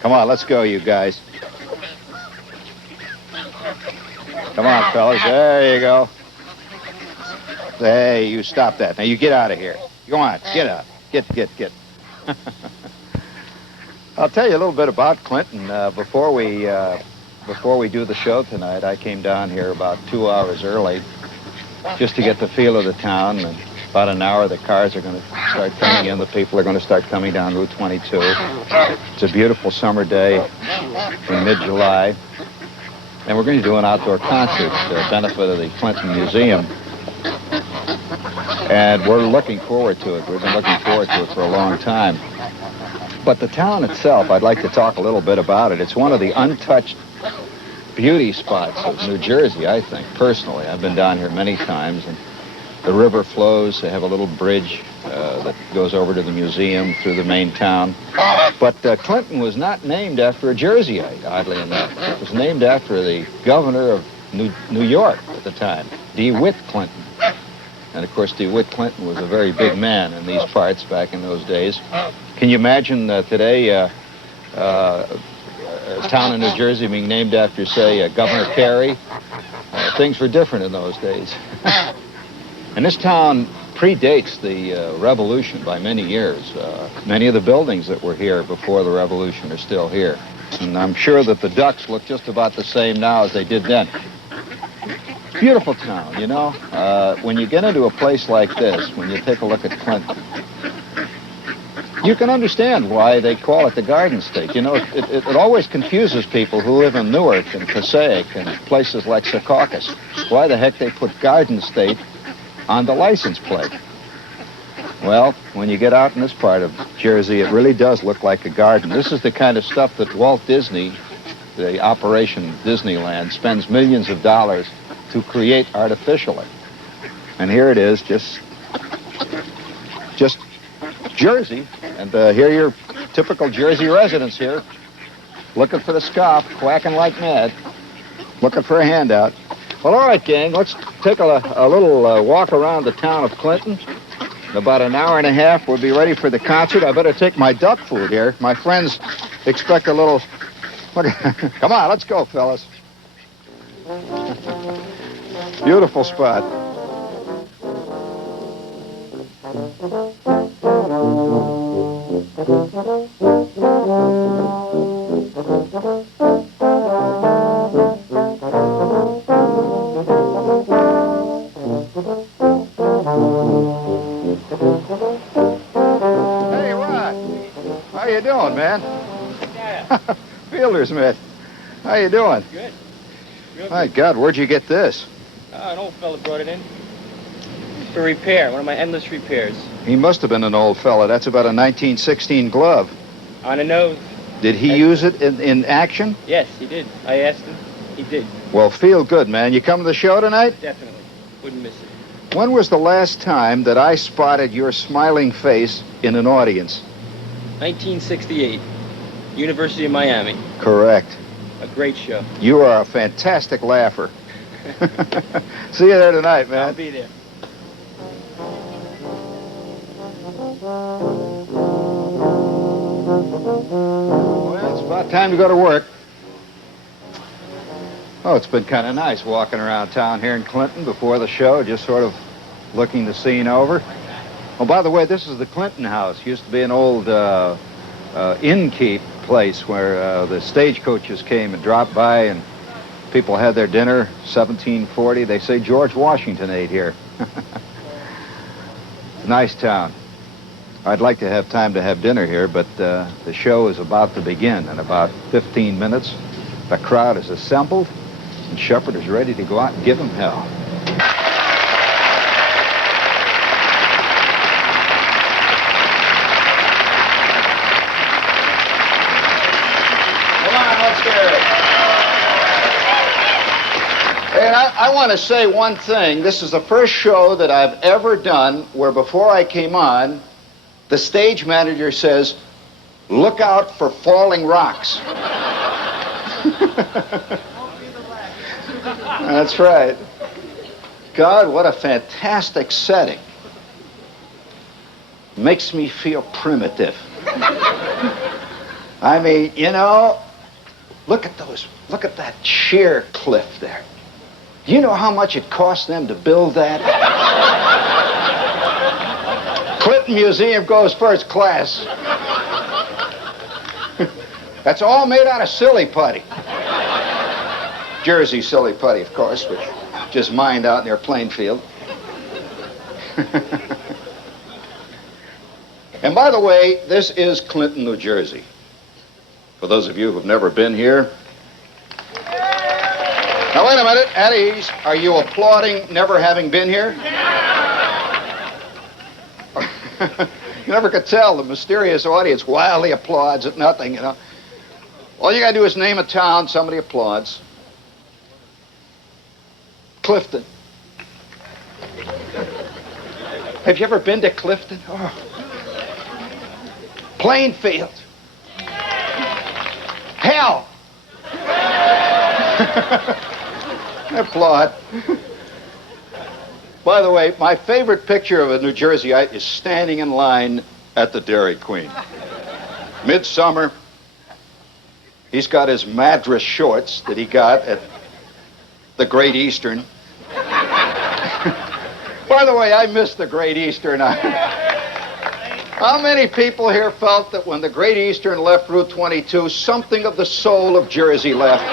Come on, let's go, you guys. Come on, fellas. There you go. Hey, you stop that. Now, you get out of here. Come on, get out. Get. I'll tell you a little bit about Clinton. Before we do the show tonight, I came down here about 2 hours early just to get the feel of the town. And about an hour, the cars are going to start coming in. The people are going to start coming down Route 22. It's a beautiful summer day in mid-July. And we're going to do an outdoor concert to the benefit of the Clinton Museum. And we're looking forward to it. We've been looking forward to it for a long time. But the town itself, I'd like to talk a little bit about it. It's one of the untouched beauty spots of New Jersey, I think, personally. I've been down here many times, and the river flows. They have a little bridge that goes over to the museum through the main town. But Clinton was not named after a Jerseyite, oddly enough. It was named after the governor of New York at the time, DeWitt Clinton. And, of course, DeWitt Clinton was a very big man in these parts back in those days. Can you imagine today a town in New Jersey being named after, say, Governor Carey? Things were different in those days. And this town predates the Revolution by many years. Many of the buildings that were here before the Revolution are still here. And I'm sure that the ducks look just about the same now as they did then. Beautiful town, you know. When you get into a place like this, when you take a look at Clinton, you can understand why they call it the Garden State. You know, it always confuses people who live in Newark and Passaic and places like Secaucus. Why the heck they put Garden State on the license plate? Well, when you get out in this part of Jersey, it really does look like a garden. This is the kind of stuff that Walt Disney, the Operation Disneyland, spends millions of dollars to create artificially. And here it is, just Jersey. And here are your typical Jersey residents here, looking for the scoff, quacking like mad, looking for a handout. Well, all right, gang, let's take a little walk around the town of Clinton. In about an hour and a half, we'll be ready for the concert. I better take my duck food here. My friends expect a little... Come on, let's go, fellas. Beautiful spot. Hey, Rod. How you doing, man? Fielder's mitt. How you doing? Good. My God, where'd you get this? An old fella brought it in. For repair, one of my endless repairs. He must have been an old fella. That's about a 1916 glove. On a nose. Did he use it in action? Yes, he did. I asked him. He did. Well, feel good, man. You come to the show tonight? Definitely. Wouldn't miss it. When was the last time that I spotted your smiling face in an audience? 1968. University of Miami. Correct. A great show. You are a fantastic laugher. See you there tonight, man. I'll be there. Well, it's about time to go to work. Oh, it's been kind of nice walking around town here in Clinton before the show, just sort of looking the scene over. Oh, by the way, this is the Clinton House. Used to be an old innkeep place where the stagecoaches came and dropped by and people had their dinner. 1740. They say George Washington ate here. It's a nice town. I'd like to have time to have dinner here, but the show is about to begin in about 15 minutes. The crowd is assembled, and Shepherd is ready to go out and give them hell. Come on, let's hear it. And I want to say one thing. This is the first show that I've ever done where before I came on, the stage manager says, "Look out for falling rocks." That's right. God, what a fantastic setting. makes me feel primitive. I mean, you know, look at that sheer cliff there. Do you know how much it cost them to build that? Clinton Museum goes first class. That's all made out of silly putty. Jersey silly putty, of course, which just mined out near Plainfield. And by the way, this is Clinton, New Jersey. For those of you who've never been here. Now, wait a minute, at ease. Are you applauding never having been here? You never could tell. The mysterious audience wildly applauds at nothing, you know. All you gotta do is name a town, somebody applauds. Clifton. Have you ever been to Clifton? Oh. Plainfield. Hell. Applaud. By the way, my favorite picture of a New Jerseyite is standing in line at the Dairy Queen. Midsummer. He's got his Madras shorts that he got at the Great Eastern. By the way, I miss the Great Eastern. How many people here felt that when the Great Eastern left Route 22, something of the soul of Jersey left?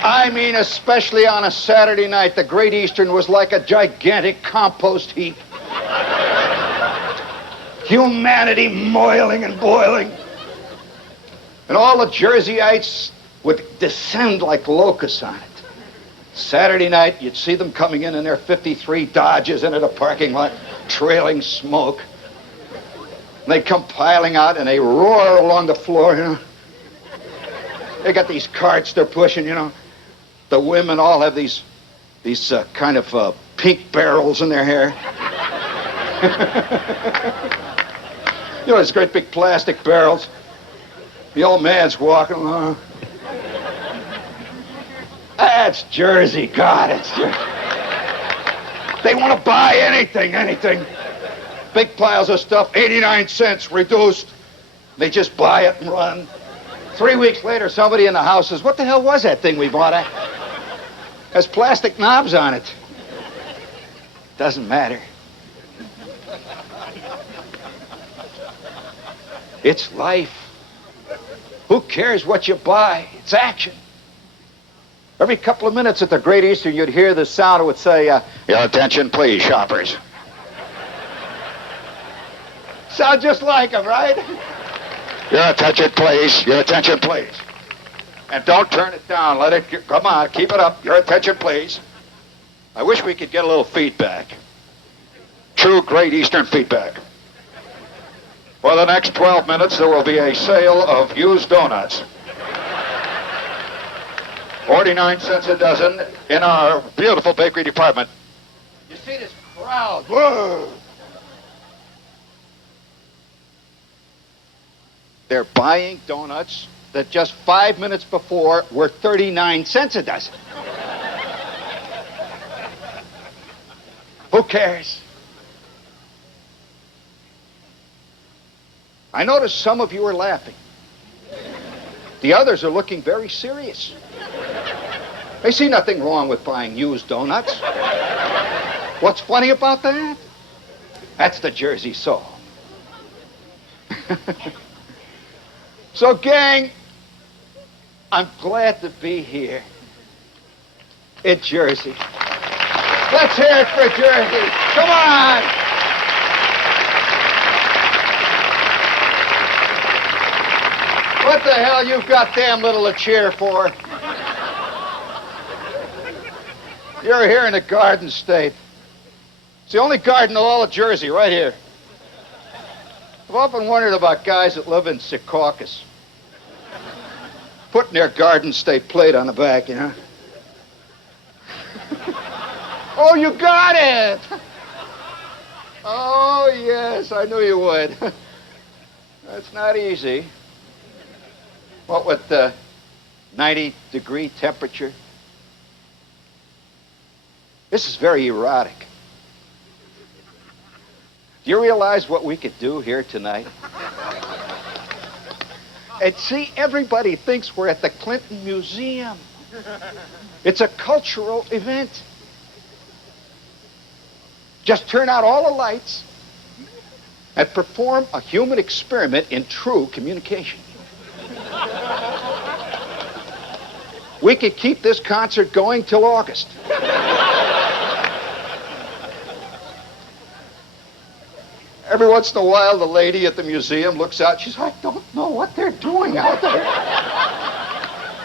I mean, especially on a Saturday night, the Great Eastern was like a gigantic compost heap. Humanity moiling and boiling. And all the Jerseyites would descend like locusts on it. Saturday night, you'd see them coming in their 53 Dodges into the parking lot, trailing smoke. And they'd come piling out and they roar along the floor, you know. They got these carts they're pushing, you know. The women all have these kind of pink barrels in their hair. You know, these great big plastic barrels. The old man's walking along. That's Jersey, God, it's Jersey. They want to buy anything. Big piles of stuff, 89 cents, reduced. They just buy it and run. 3 weeks later, somebody in the house says, what the hell was that thing we bought? Has plastic knobs on it. Doesn't matter. It's life. Who cares what you buy? It's action. Every couple of minutes at the Great Eastern, you'd hear the sound that would say, your attention, please, shoppers. Sound just like them, right? Your attention, please. Your attention, please. And don't turn it down. Let it, come on, keep it up. Your attention, please. I wish we could get a little feedback. True Great Eastern feedback. For the next 12 minutes, there will be a sale of used donuts. 49 cents a dozen in our beautiful bakery department. You see this crowd. Whoa! They're buying donuts that just 5 minutes before were 39 cents a dozen. Who cares? I noticed some of you are laughing. The others are looking very serious. They see nothing wrong with buying used donuts. What's funny about that? That's the Jersey soul. So, gang, I'm glad to be here in Jersey. Let's hear it for Jersey. Come on! What the hell you've got damn little to cheer for? You're here in the Garden State. It's the only garden in all of Jersey, right here. I've often wondered about guys that live in Secaucus. Putting their Garden State plate on the back, you know. Oh, you got it! Oh, yes, I knew you would. That's not easy. What with the 90-degree temperature? This is very erotic. Do you realize what we could do here tonight? And see, everybody thinks we're at the Clinton Museum. It's a cultural event. Just turn out all the lights and perform a human experiment in true communication. We could keep this concert going till August. Every once in a while, the lady at the museum looks out. She's like, I don't know what they're doing out there.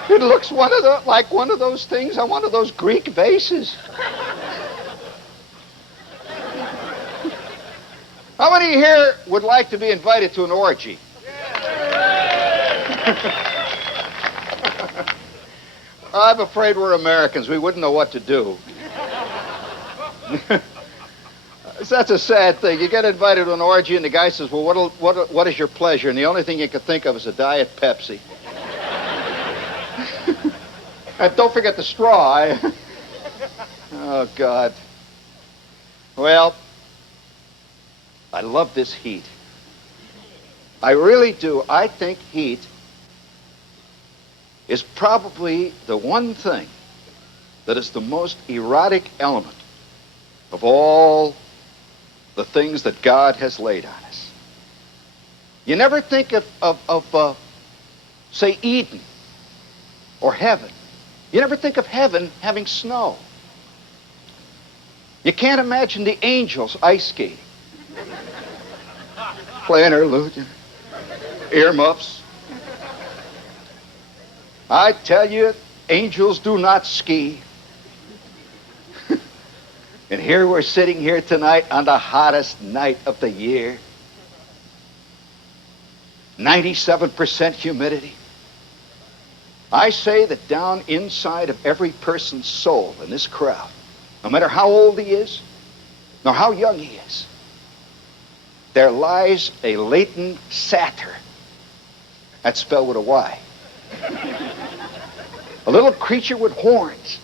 It looks like one of those things on one of those Greek vases. How many here would like to be invited to an orgy? I'm afraid we're Americans. We wouldn't know what to do. That's a sad thing. You get invited to an orgy, and the guy says, well, what is your pleasure? And the only thing you can think of is a Diet Pepsi. And don't forget the straw. Oh, God. Well, I love this heat. I really do. I think heat is probably the one thing that is the most erotic element of all the things that God has laid on us. You never think of say, Eden or heaven. You never think of heaven having snow. You can't imagine the angels ice skating. Playing their lute, earmuffs. I tell you, angels do not ski. And here we're sitting here tonight on the hottest night of the year. 97% humidity. I say that down inside of every person's soul in this crowd, no matter how old he is, nor how young he is, there lies a latent satyr. That's spelled with a Y. A little creature with horns.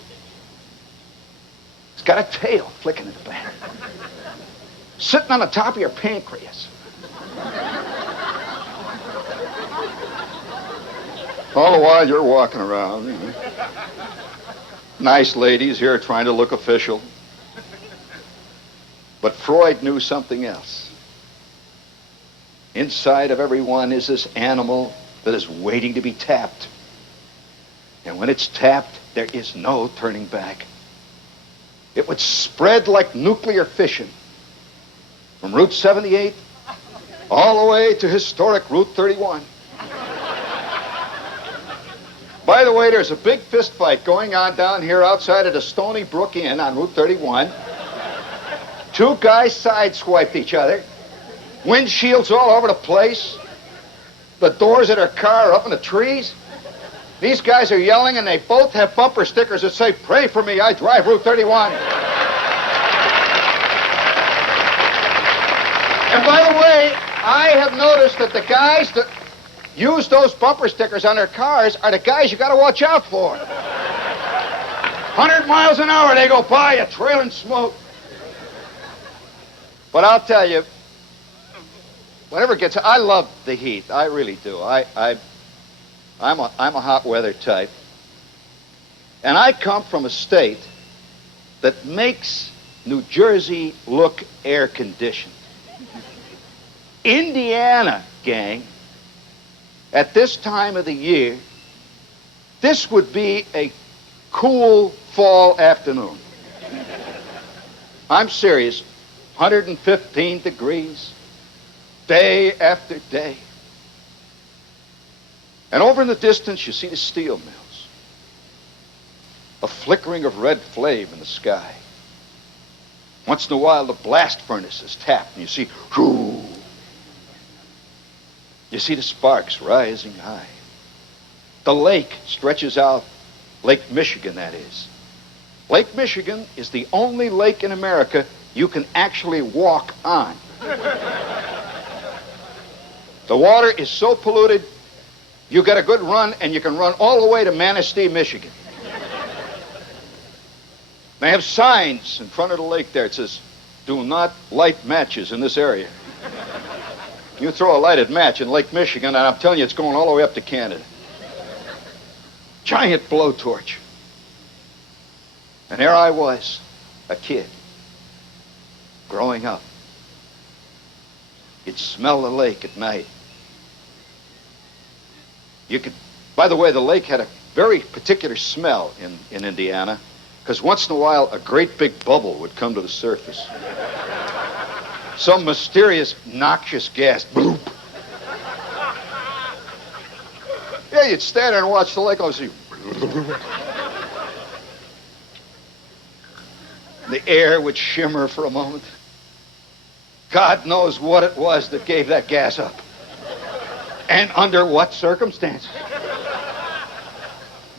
It's got a tail flicking in the back. Sitting on the top of your pancreas. All the while you're walking around, you know. Nice ladies here trying to look official. But Freud knew something else. Inside of everyone is this animal that is waiting to be tapped. And when it's tapped, there is no turning back. It would spread like nuclear fission from Route 78 all the way to historic Route 31. By the way, there's a big fist fight going on down here outside of the Stony Brook Inn on Route 31. Two guys sideswiped each other. Windshields all over the place. The doors of their car are up in the trees. These guys are yelling, and they both have bumper stickers that say, "Pray for me, I drive Route 31. And by the way, I have noticed that the guys that use those bumper stickers on their cars are the guys you got to watch out for. 100 miles an hour they go by, a trailing smoke. But I'll tell you, whenever it gets, I love the heat. I really do. I'm a hot weather type. And I come from a state that makes New Jersey look air conditioned. Indiana, gang, at this time of the year, this would be a cool fall afternoon. I'm serious. 115 degrees, day after day. And over in the distance, you see the steel mills. A flickering of red flame in the sky. Once in a while, the blast furnace is tapped, and you see, whoo. You see the sparks rising high. The lake stretches out, Lake Michigan, that is. Lake Michigan is the only lake in America you can actually walk on. The water is so polluted, you get a good run, and you can run all the way to Manistee, Michigan. They have signs in front of the lake there. It says, do not light matches in this area. You throw a lighted match in Lake Michigan, and I'm telling you, it's going all the way up to Canada. Giant blowtorch. And there I was, a kid, growing up. You'd smell the lake at night. You could, by the way, the lake had a very particular smell in Indiana, because once in a while, a great big bubble would come to the surface. Some mysterious, noxious gas. Bloop. Yeah, you'd stand there and watch the lake, and see. The air would shimmer for a moment. God knows what it was that gave that gas up. And under what circumstances.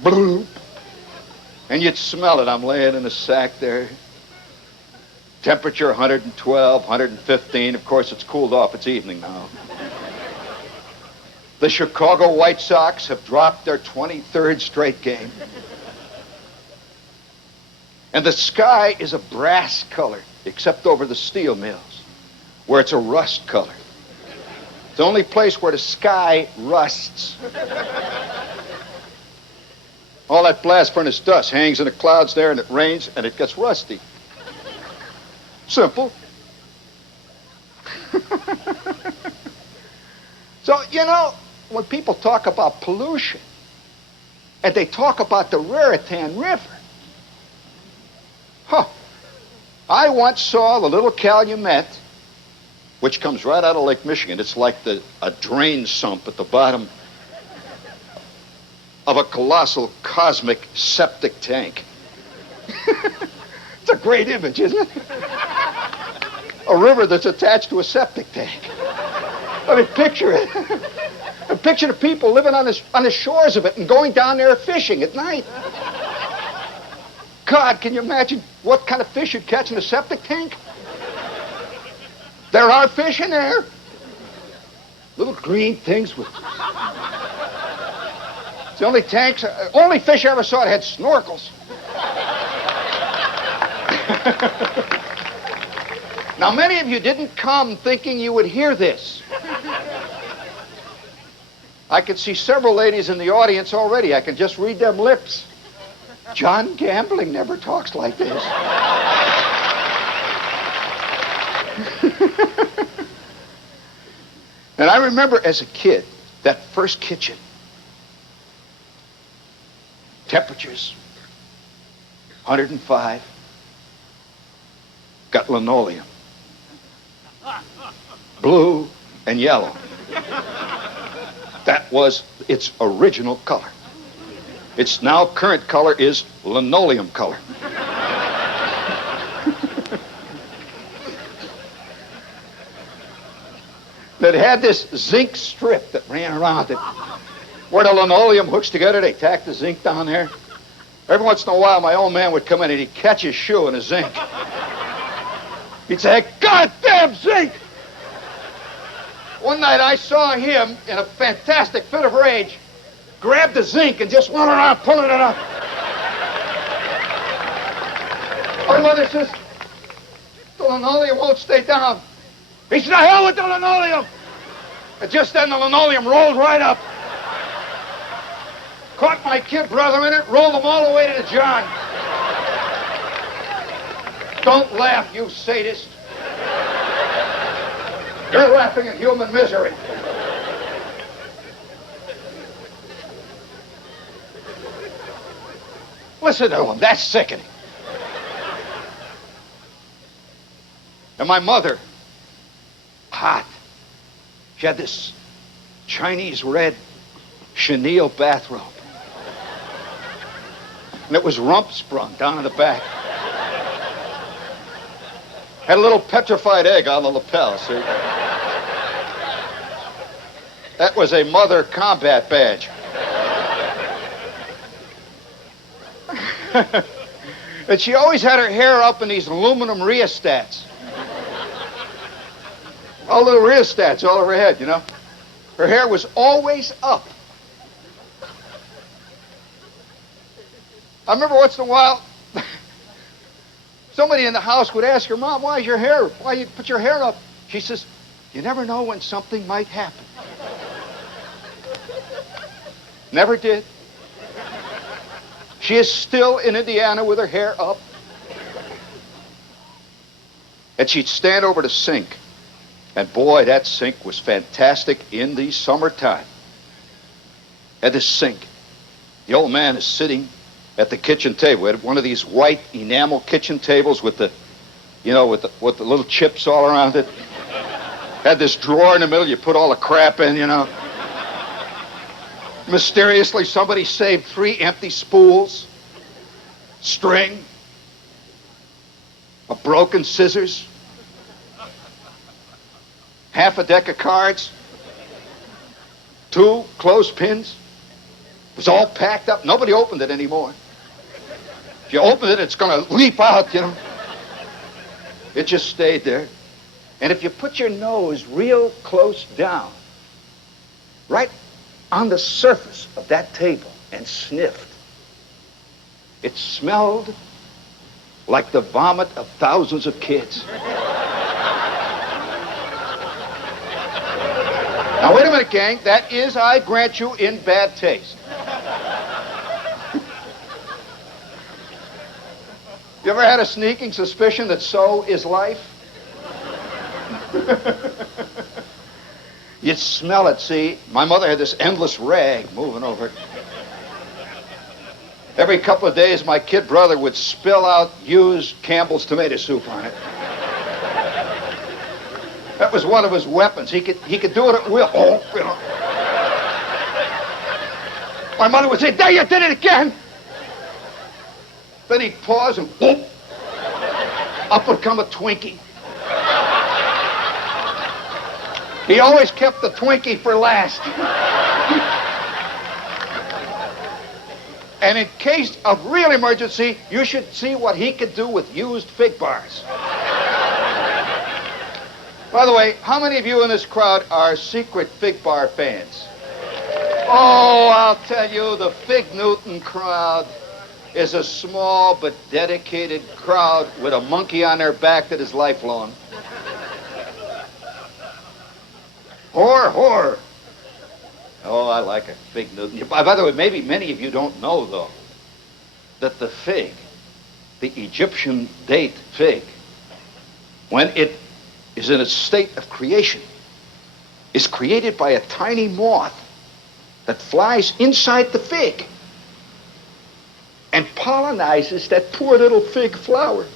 Bloop. And you'd smell it. I'm laying in a sack there. Temperature 112, 115. Of course, it's cooled off. It's evening now. The Chicago White Sox have dropped their 23rd straight game. And the sky is a brass color, except over the steel mills, where it's a rust color. It's the only place where the sky rusts. All that blast furnace dust hangs in the clouds there, and it rains, and it gets rusty. Simple. So, you know, when people talk about pollution, and they talk about the Raritan River, I once saw the little Calumet, which comes right out of Lake Michigan. It's like a drain sump at the bottom of a colossal cosmic septic tank. It's a great image, isn't it? A river that's attached to a septic tank. I mean, picture it. And picture the people living on the shores of it and going down there fishing at night. God, can you imagine what kind of fish you'd catch in a septic tank? There are fish in there. Little green things with... It's the only tanks, only fish I ever saw that had snorkels. Now, many of you didn't come thinking you would hear this. I could see several ladies in the audience already. I can just read them lips. John Gambling never talks like this. And I remember as a kid, that first kitchen. Temperatures, 105. Got linoleum. Blue and yellow. That was its original color. Its now current color is linoleum color. That had this zinc strip that ran around it. Where the linoleum hooks together, they tack the zinc down there. Every once in a while, my old man would come in and he'd catch his shoe in the zinc. He'd say, "Goddamn zinc!" One night I saw him, in a fantastic fit of rage, grab the zinc and just went around pulling it up. My mother says, "The linoleum won't stay down." He said, "The hell with the linoleum!" And just then the linoleum rolled right up. Caught my kid brother in it, rolled them all the way to the John. Don't laugh, you sadist. You're laughing at human misery. Listen to him, that's sickening. And my mother, hot. She had this Chinese red chenille bathrobe. And it was rump sprung down in the back. Had a little petrified egg on the lapel, see? That was a mother combat badge. And she always had her hair up in these aluminum rheostats. All little rheostats all over her head, you know? Her hair was always up. I remember once in a while, Somebody in the house would ask her, Mom, why you put your hair up? She says, you never know when something might happen. Never did. She is still in Indiana with her hair up. And she'd stand over the sink. And boy, that sink was fantastic in the summertime. At this sink, the old man is sitting at the kitchen table. We had one of these white enamel kitchen tables with the, with the little chips all around it. Had this drawer in the middle you put all the crap in, Mysteriously, somebody saved 3 empty spools, string, a broken scissors, half a deck of cards, 2 clothespins. It was all packed up. Nobody opened it anymore. If you open it, it's going to leap out, It just stayed there. And if you put your nose real close down, right on the surface of that table and sniffed, it smelled like the vomit of thousands of kids. Now, wait a minute, gang. That is, I grant you, in bad taste. You ever had a sneaking suspicion that so is life? You'd smell it, see. My mother had this endless rag moving over it. Every couple of days, my kid brother would spill out used Campbell's tomato soup on it. That was one of his weapons. He could do it at will. My mother would say, there, you did it again. Then he'd pause and whoop. Up would come a Twinkie. He always kept the Twinkie for last. And in case of real emergency, you should see what he could do with used fig bars. By the way, how many of you in this crowd are secret fig bar fans? Oh, I'll tell you, the Fig Newton crowd is a small but dedicated crowd with a monkey on their back that is lifelong. Whore. Oh, I like a Fig Newton. By the way, maybe many of you don't know, though, that the fig, the Egyptian date fig, when it is in a state of creation, is created by a tiny moth that flies inside the fig and pollinizes that poor little fig flower.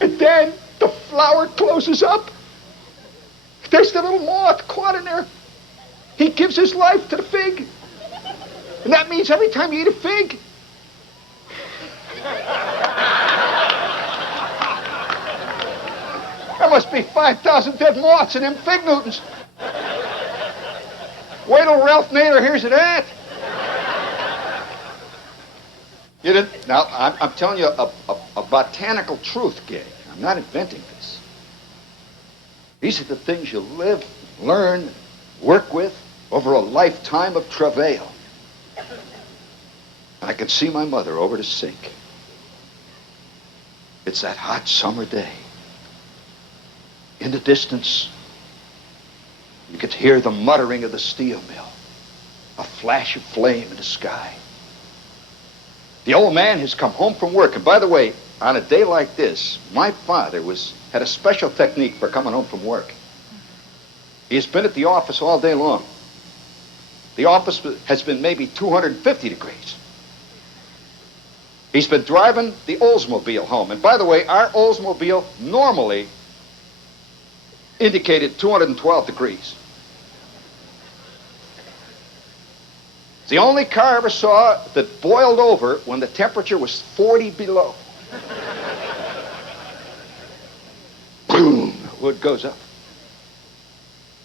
And then the flower closes up. There's the little moth caught in there. He gives his life to the fig. And that means every time you eat a fig, there must be 5,000 dead moths in them Fig Newtons. Wait till Ralph Nader hears of that. You didn't? Now, I'm telling you a botanical truth, gang. I'm not inventing this. These are the things you live, learn, work with over a lifetime of travail. And I can see my mother over the sink. It's that hot summer day. In the distance, you could hear the muttering of the steel mill, a flash of flame in the sky. The old man has come home from work. And by the way, on a day like this, my father had a special technique for coming home from work. He has been at the office all day long. The office has been maybe 250 degrees. He's been driving the Oldsmobile home. And by the way, our Oldsmobile normally indicated 212 degrees. It's the only car I ever saw that boiled over when the temperature was 40 below. Boom, the wood goes up.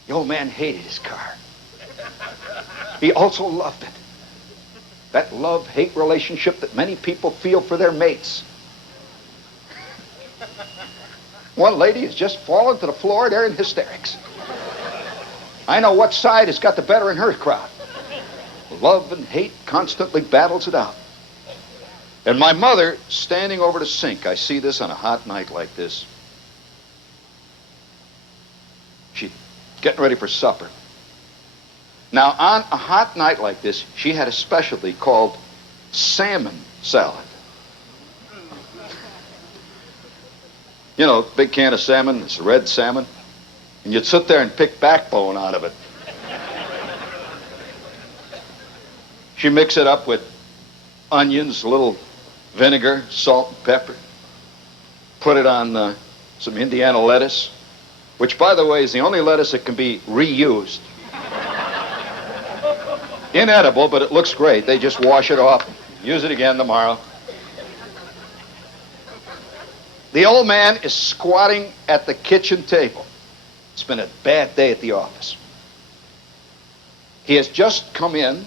The old man hated his car. He also loved it. That love-hate relationship that many people feel for their mates. One lady has just fallen to the floor there in hysterics. I know what side has got the better in her crowd. Love and hate constantly battles it out. And my mother standing over the sink. I see this on a hot night like this. She's getting ready for supper. Now, on a hot night like this, she had a specialty called salmon salad. You know, big can of salmon, it's red salmon, and you'd sit there and pick backbone out of it. She mix it up with onions, a little vinegar, salt, and pepper. Put it on some Indiana lettuce, which, by the way, is the only lettuce that can be reused. Inedible, but it looks great. They just wash it off, use it again tomorrow. The old man is squatting at the kitchen table. It's been a bad day at the office. He has just come in,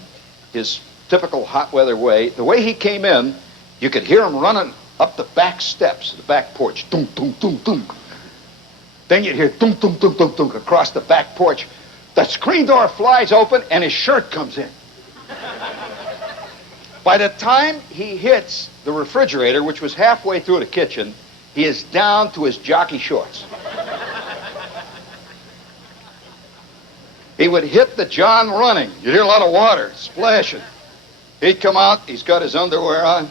his typical hot weather way. The way he came in, you could hear him running up the back steps of the back porch. Dunk, dunk, dunk, dunk. Then you'd hear dunk, dunk, dunk, dunk, dunk across the back porch. The screen door flies open and his shirt comes in. By the time he hits the refrigerator, which was halfway through the kitchen, he is down to his jockey shorts. He would hit the John running. You'd hear a lot of water splashing. He'd come out, he's got his underwear on.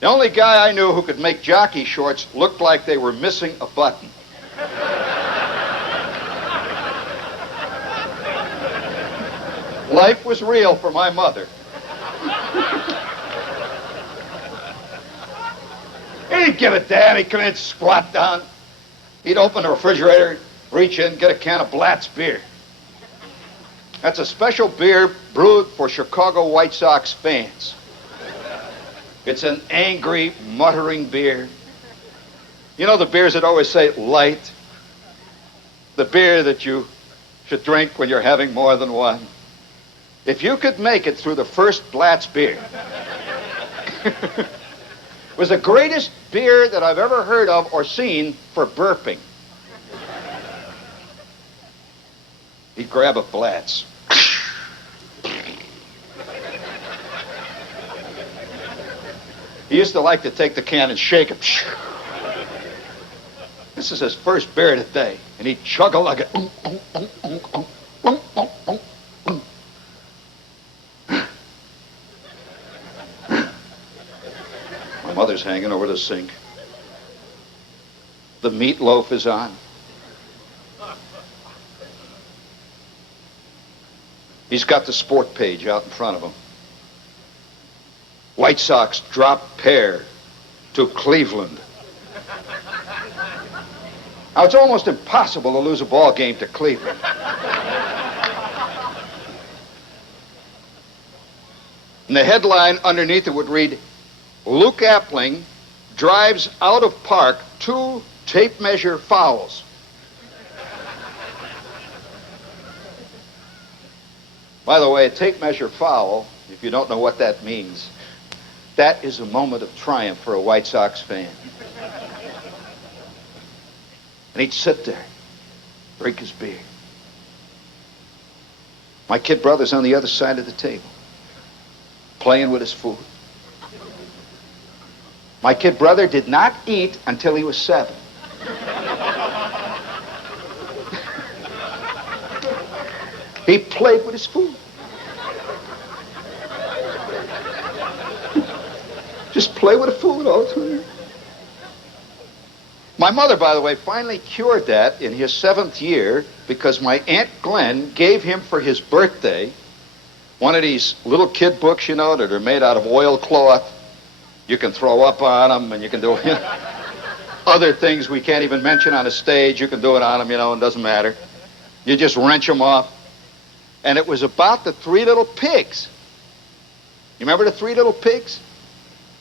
The only guy I knew who could make jockey shorts look like they were missing a button. Life was real for my mother. He'd give it damn. He'd come in, squat down. He'd open the refrigerator, reach in, get a can of Blatt's beer. That's a special beer brewed for Chicago White Sox fans. It's an angry, muttering beer. You know the beers that always say light? The beer that you should drink when you're having more than one. If you could make it through the first Blatt's beer, it was the greatest beer that I've ever heard of or seen for burping. He'd grab a Blatt's. He used to like to take the can and shake it. This is his first beer of the day, and he'd chug like a... My mother's hanging over the sink. The meatloaf is on. He's got the sport page out in front of him. White Sox drop pair to Cleveland. Now, it's almost impossible to lose a ball game to Cleveland. And the headline underneath it would read, Luke Appling drives out of park 2 tape measure fouls. By the way, a tape measure foul, if you don't know what that means, that is a moment of triumph for a White Sox fan. And he'd sit there, drink his beer. My kid brother's on the other side of the table, playing with his food. My kid brother did not eat until he was 7. He played with his food. Just play with the food all the time. My mother, by the way, finally cured that in his 7th year because my Aunt Glenn gave him for his birthday one of these little kid books, you know, that are made out of oilcloth. You can throw up on them, and you can do other things we can't even mention on a stage. You can do it on them, you know, it doesn't matter. You just wrench them off. And it was about the 3 little pigs. You remember the 3 little pigs?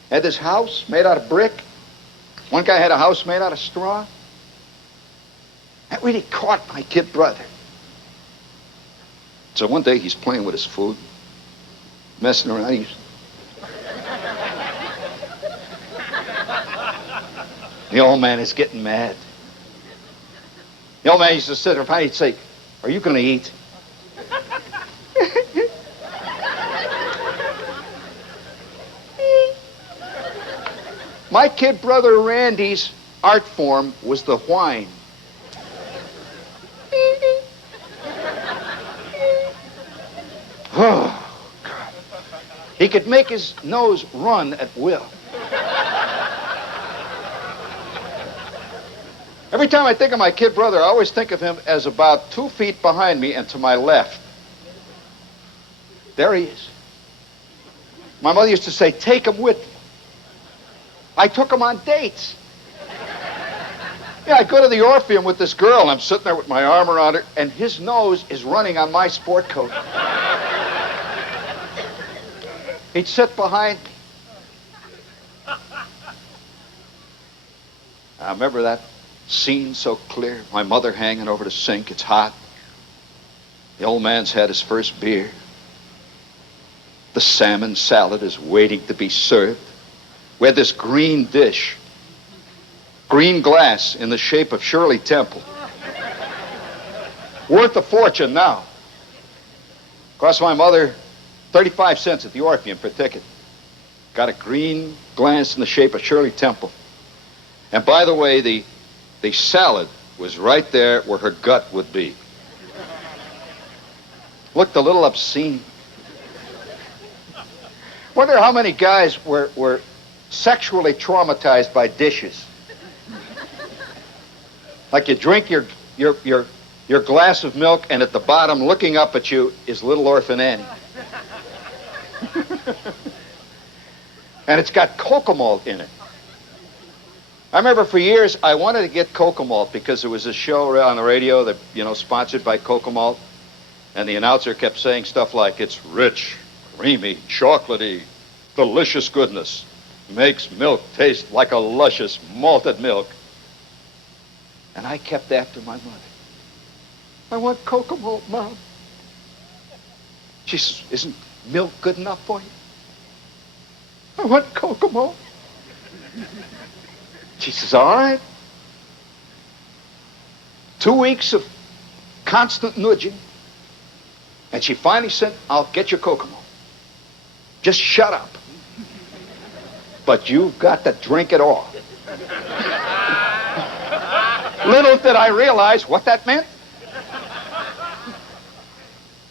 Had this house made out of brick. One guy had a house made out of straw. That really caught my kid brother. So one day he's playing with his food, messing around. The old man is getting mad. The old man used to sit there and he'd say, "Are you going to eat?" My kid brother Randy's art form was the whine. Oh, God. He could make his nose run at will. Every time I think of my kid brother, I always think of him as about 2 feet behind me and to my left. There he is. My mother used to say, take him with you. I took him on dates. Yeah, I go to the Orpheum with this girl, and I'm sitting there with my arm around her, and his nose is running on my sport coat. He'd sit behind me. I remember that scene so clear. My mother hanging over the sink. It's hot. The old man's had his first beer. The salmon salad is waiting to be served. We had this green dish, green glass in the shape of Shirley Temple. Worth a fortune now. Cost my mother 35 cents at the Orpheum for a ticket. Got a green glass in the shape of Shirley Temple. And by the way, the salad was right there where her gut would be. Looked a little obscene. Wonder how many guys were sexually traumatized by dishes. Like you drink your glass of milk, and at the bottom, looking up at you, is little orphan Annie. And it's got cocoa malt in it. I remember for years I wanted to get cocoa malt because there was a show on the radio that, sponsored by cocoa malt, and the announcer kept saying stuff like, it's rich, creamy, chocolatey, delicious goodness. Makes milk taste like a luscious malted milk. And I kept after my mother. I want cocoa malt, Mom. She says, isn't milk good enough for you? I want cocoa malt. She says, all right. 2 weeks of constant nudging. And she finally said, I'll get your cocoa malt. Just shut up. But you've got to drink it all. Little did I realize what that meant.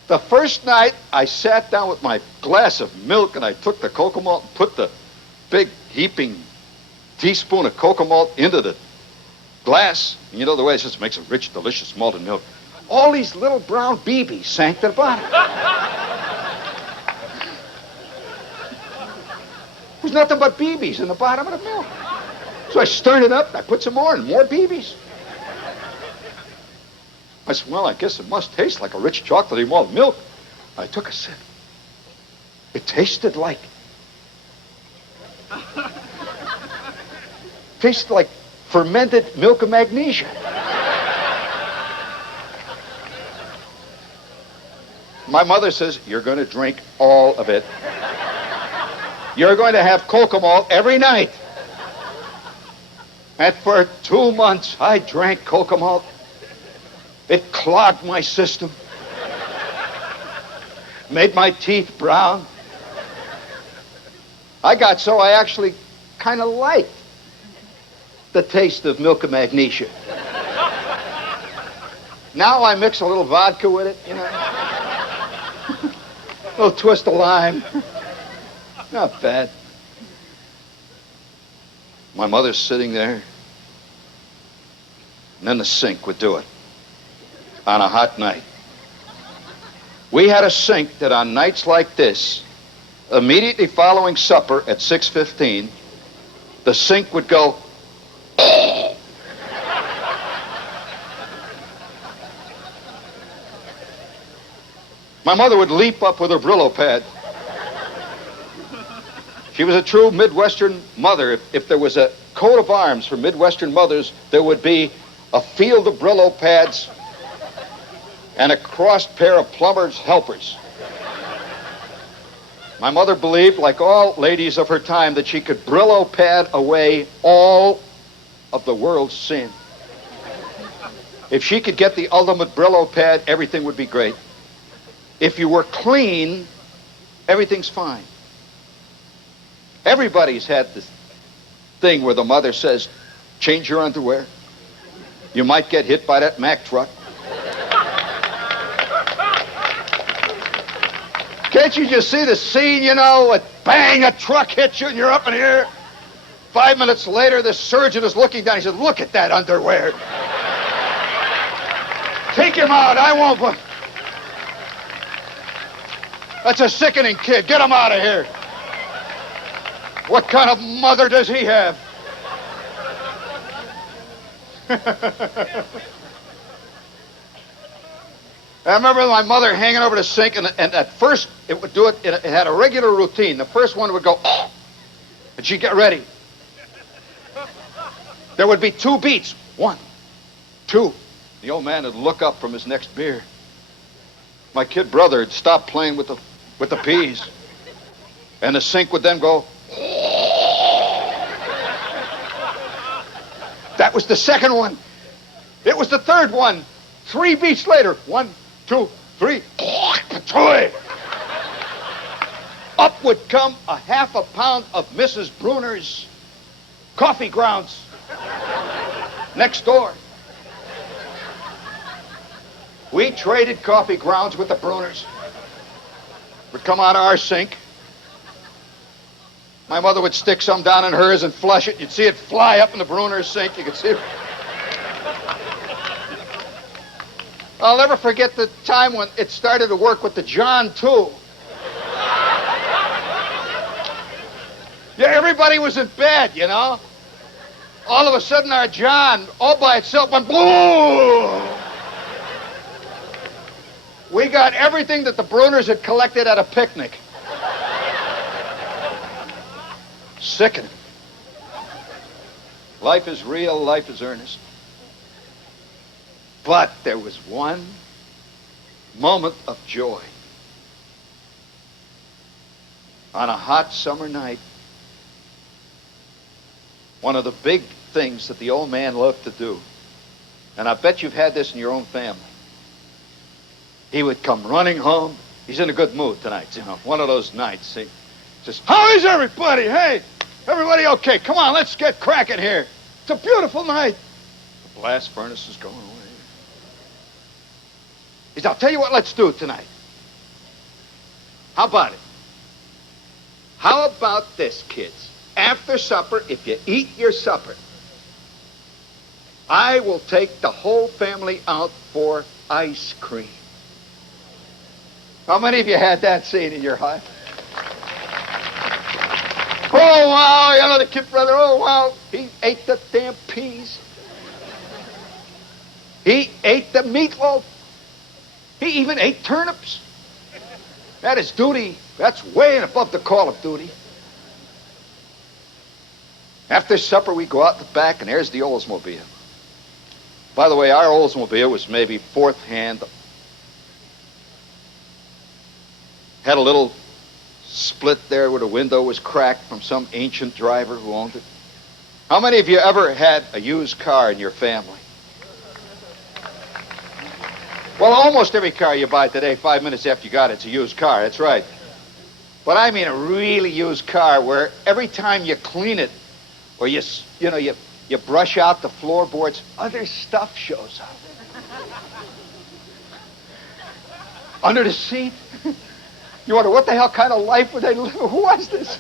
The first night I sat down with my glass of milk and I took the cocoa malt and put the big heaping teaspoon of cocoa malt into the glass. And you know the way it just makes a rich, delicious malted milk. All these little brown BBs sank to the bottom. There's nothing but BBs in the bottom of the milk. So I stirred it up, I put some more and more BBs. I said, well, I guess it must taste like a rich chocolatey malt milk. I took a sip. It tasted like fermented milk of magnesia. My mother says, you're going to drink all of it. You're going to have cocoa malt every night. And for 2 months, I drank cocoa malt. It clogged my system. Made my teeth brown. I got so I actually kind of liked the taste of milk of magnesia. Now I mix a little vodka with it, a little twist of lime. Not bad. My mother's sitting there, and then the sink would do it on a hot night. We had a sink that on nights like this, immediately following supper at 6:15, the sink would go. My mother would leap up with her Brillo pad. She was a true Midwestern mother. If there was a coat of arms for Midwestern mothers, there would be a field of Brillo pads and a crossed pair of plumber's helpers. My mother believed, like all ladies of her time, that she could Brillo pad away all of the world's sin. If she could get the ultimate Brillo pad, everything would be great. If you were clean, everything's fine. Everybody's had thing where the mother says, change your underwear. You might get hit by that Mack truck. Can't you just see the scene, you know? Bang, a truck hits you and you're up in the air. 5 minutes later, the surgeon is looking down. He said, look at that underwear. Take him out. I won't. That's a sickening kid. Get him out of here. What kind of mother does he have? I remember my mother hanging over the sink, and at first it would do it. It had a regular routine. The first one would go, oh, and she'd get ready. There would be 2 beats. 1, 2. The old man would look up from his next beer. My kid brother had stopped playing with the peas, and the sink would then go. That was the second one. It was the third one. 3 beats later. 1, 2, 3. Patoy! Up would come a half a pound of Mrs. Bruner's coffee grounds next door. We traded coffee grounds with the Bruners. Would come out of our sink. My mother would stick some down in hers and flush it. You'd see it fly up in the Bruner's sink. You could see it. I'll never forget the time when it started to work with the John, too. Yeah, everybody was in bed, you know. All of a sudden, our John, all by itself, went boom. We got everything that the Bruners had collected at a picnic. Sickening. Life is real, life is earnest. But there was one moment of joy. On a hot summer night, one of the big things that the old man loved to do, and I bet you've had this in your own family, he would come running home. He's in a good mood tonight, you know, one of those nights. He says, how is everybody? Hey, everybody okay? Come on, let's get cracking here. It's a beautiful night. The blast furnace is going away. He said, I'll tell you what let's do tonight. How about it? How about this, kids? After supper, if you eat your supper, I will take the whole family out for ice cream. How many of you had that scene in your life? Oh, wow, you know, the kid brother, oh, wow. He ate the damn peas. He ate the meatloaf. He even ate turnips. That is duty. That's way above the call of duty. After supper, we go out the back, and there's the Oldsmobile. By the way, our Oldsmobile was maybe fourth hand. Had a little split there where the window was cracked from some ancient driver who owned it. How many of you ever had a used car in your family? Well, almost every car you buy today, 5 minutes after you got it, it's a used car. That's right. But I mean a really used car where every time you clean it or you brush out the floorboards, other stuff shows up. Under the seat. You wonder, what the hell kind of life would they live? Who was this?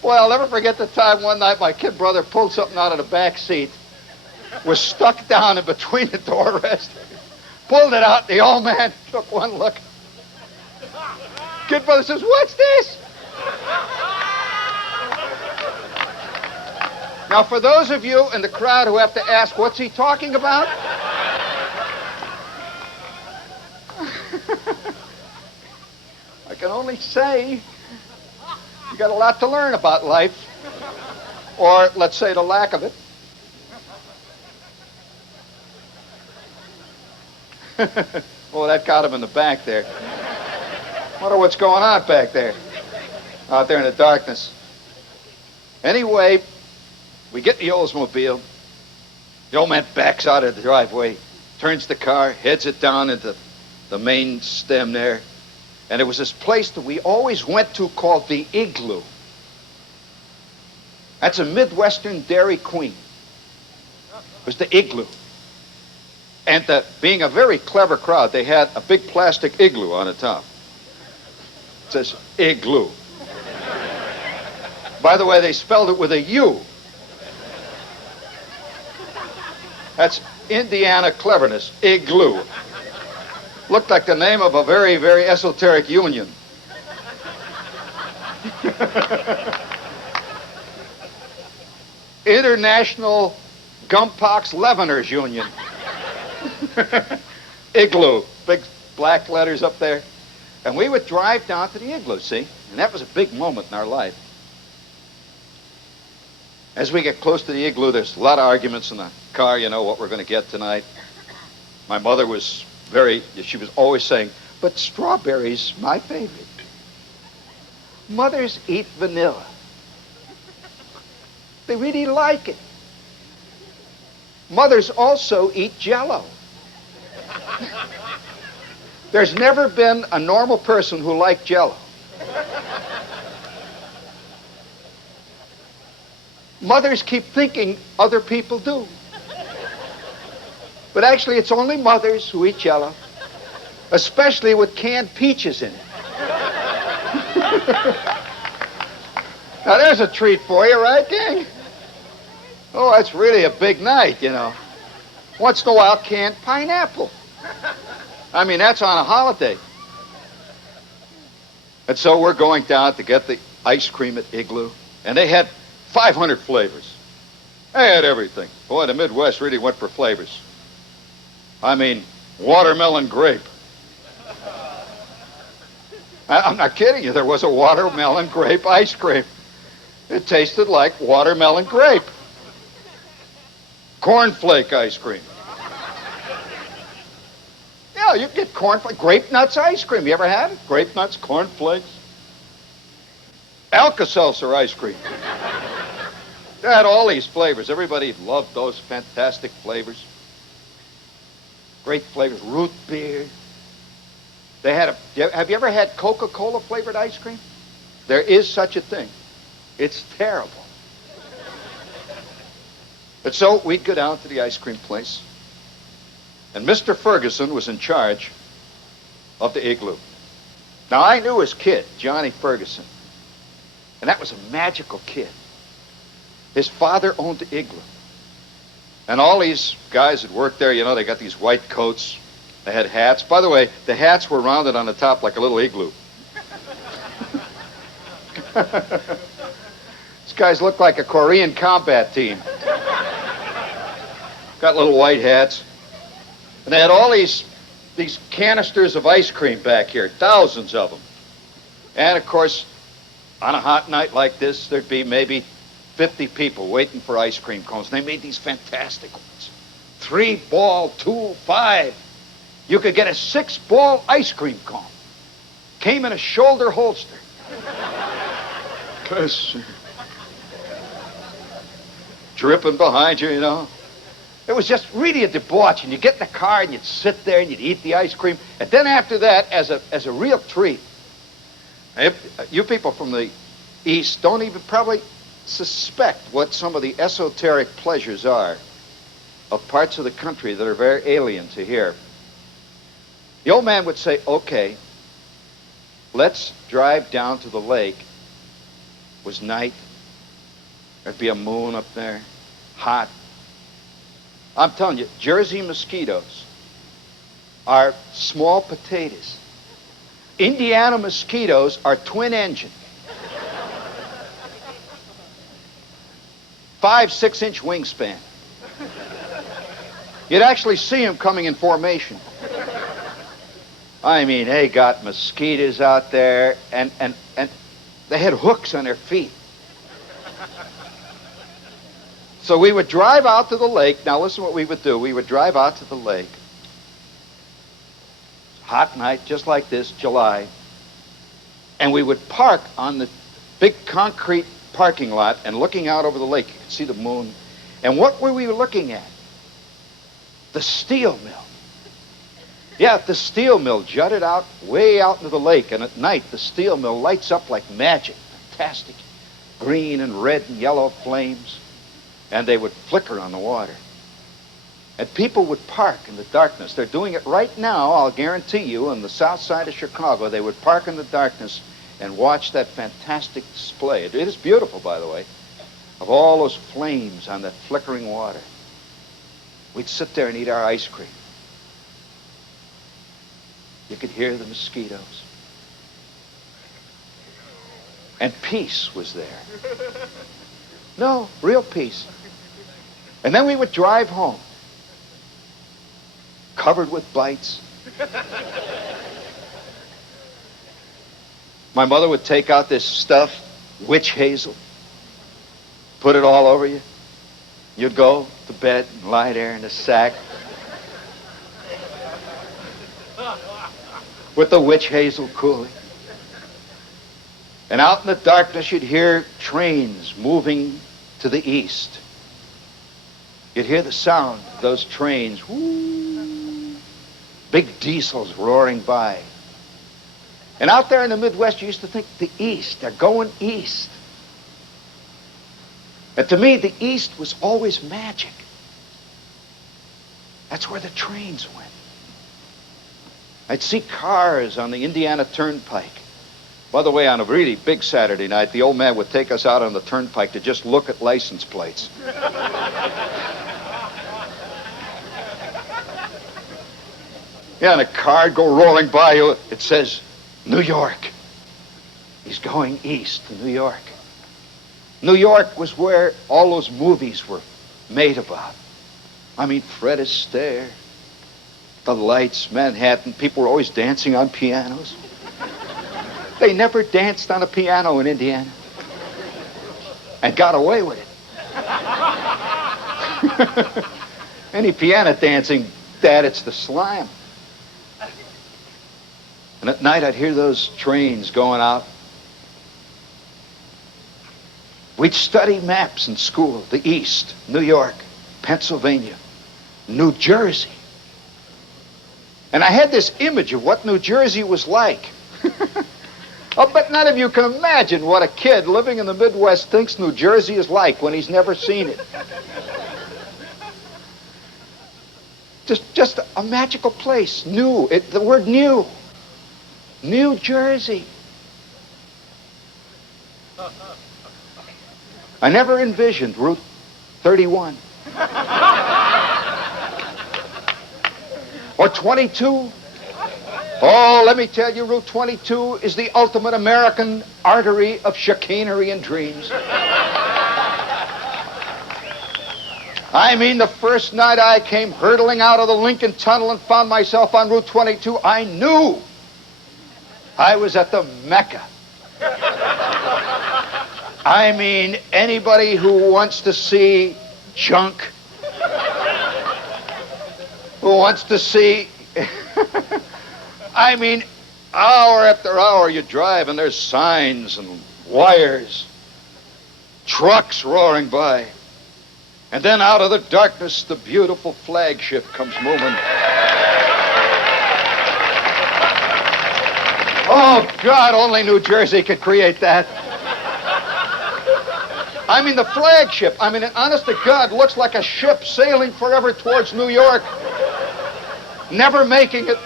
Boy, I'll never forget the time one night my kid brother pulled something out of the back seat, was stuck down in between the door rest, pulled it out, the old man took one look. Kid brother says, what's this? Now, for those of you in the crowd who have to ask, what's he talking about? I can only say you got a lot to learn about life, or let's say the lack of it. Oh, that got him in the back there. Wonder what's going on back there, out there in the darkness. Anyway, we get the Oldsmobile. The old man backs out of the driveway, turns the car, heads it down into the main stem there. And it was this place that we always went to called the Igloo. That's a Midwestern Dairy Queen. It was the Igloo. And being a very clever crowd, they had a big plastic igloo on the top. It says Igloo. By the way, they spelled it with a U. That's Indiana cleverness, Igloo. Looked like the name of a very, very esoteric union. International Gumpox Leaveners Union. Igloo, big black letters up there. And we would drive down to the igloo, see? And that was a big moment in our life. As we get close to the igloo, there's a lot of arguments in the car, you know, what we're going to get tonight. My mother was she was always saying, but strawberries, my favorite. Mothers eat vanilla. They really like it. Mothers also eat Jell-O. There's never been a normal person who liked Jell-O. Mothers keep thinking other people do. But actually, it's only mothers who eat Jell-O, especially with canned peaches in it. Now, there's a treat for you, right, gang? Oh, that's really a big night, you know. Once in a while, canned pineapple. I mean, that's on a holiday. And so we're going down to get the ice cream at Igloo, and they had 500 flavors. They had everything. Boy, the Midwest really went for flavors. I mean, watermelon grape. I'm not kidding you. There was a watermelon grape ice cream. It tasted like watermelon grape. Cornflake ice cream. Yeah, you get cornflake, grape nuts ice cream. You ever had it? Grape nuts, cornflakes. Alka-Seltzer ice cream. They had all these flavors. Everybody loved those fantastic flavors. Great flavors. Root beer. They had have you ever had Coca-Cola flavored ice cream? There is such a thing. It's terrible. But so we'd go down to the ice cream place, and Mr. Ferguson was in charge of the igloo. Now, I knew his kid, Johnny Ferguson, and that was a magical kid. His father owned the igloo. And all these guys that worked there, you know, they got these white coats. They had hats. By the way, the hats were rounded on the top like a little igloo. These guys looked like a Korean combat team. Got little white hats. And they had all these canisters of ice cream back here, thousands of them. And, of course, on a hot night like this, there'd be maybe 50 people waiting for ice cream cones. They made these fantastic ones. 3-ball, 2, 5. You could get a 6-ball ice cream cone. Came in a shoulder holster. Dripping behind you, you know. It was just really a debauch. And you'd get in the car and you'd sit there and you'd eat the ice cream. And then after that, as a real treat, you people from the East don't even probably suspect what some of the esoteric pleasures are of parts of the country that are very alien to here. The old man would say, okay, let's drive down to the lake. It was night. There'd be a moon up there, hot. I'm telling you, Jersey mosquitoes are small potatoes. Indiana mosquitoes are twin engine. 5-6-inch wingspan. You'd actually see them coming in formation. I mean, they got mosquitoes out there, and they had hooks on their feet. So we would drive out to the lake. Now listen what we would do. We would drive out to the lake. Hot night, just like this, July. And we would park on the big concrete parking lot, and looking out over the lake, you could see the moon. And what were we looking at? The steel mill. Yeah, the steel mill jutted out way out into the lake, and at night the steel mill lights up like magic. Fantastic. green and red and yellow flames, and they would flicker on the water. And people would park in the darkness. They're doing it right now, I'll guarantee you, on the south side of Chicago. They would park in the darkness and watch that fantastic display. It is beautiful, by the way, of all those flames on that flickering water. We'd sit there and eat our ice cream. You could hear the mosquitoes. And peace was there. No, real peace. And then we would drive home, covered with bites. My mother would take out this stuff, witch hazel, put it all over you. You'd go to bed and lie there in a sack with the witch hazel cooling. And out in the darkness, you'd hear trains moving to the east. You'd hear the sound of those trains. Woo, big diesels roaring by. And out there in the Midwest, you used to think the east, they're going east. And to me, the east was always magic. That's where the trains went. I'd see cars on the Indiana Turnpike. By the way, on a really big Saturday night, the old man would take us out on the turnpike to just look at license plates. Yeah, and a car would go rolling by you. It says, New York. He's going east to New York. New York was where all those movies were made about. I mean, Fred Astaire, the lights, Manhattan. People were always dancing on pianos. They never danced on a piano in Indiana and got away with it. Any piano dancing, Dad, it's the slime. And at night I'd hear those trains going out. We'd study maps in school, the East, New York, Pennsylvania, New Jersey. And I had this image of what New Jersey was like. Oh, but none of you can imagine what a kid living in the Midwest thinks New Jersey is like when he's never seen it. Just a magical place, new. The word new. New Jersey. I never envisioned Route 31. Or 22. Oh, let me tell you, Route 22 is the ultimate American artery of chicanery and dreams. I mean, the first night I came hurtling out of the Lincoln Tunnel and found myself on Route 22, I knew I was at the Mecca. I mean, anybody who wants to see junk, who wants to see... I mean, hour after hour you drive and there's signs and wires, trucks roaring by. And then out of the darkness, the beautiful flagship comes moving. Oh, God, only New Jersey could create that. I mean, the flagship, I mean, honest to God, looks like a ship sailing forever towards New York, never making it.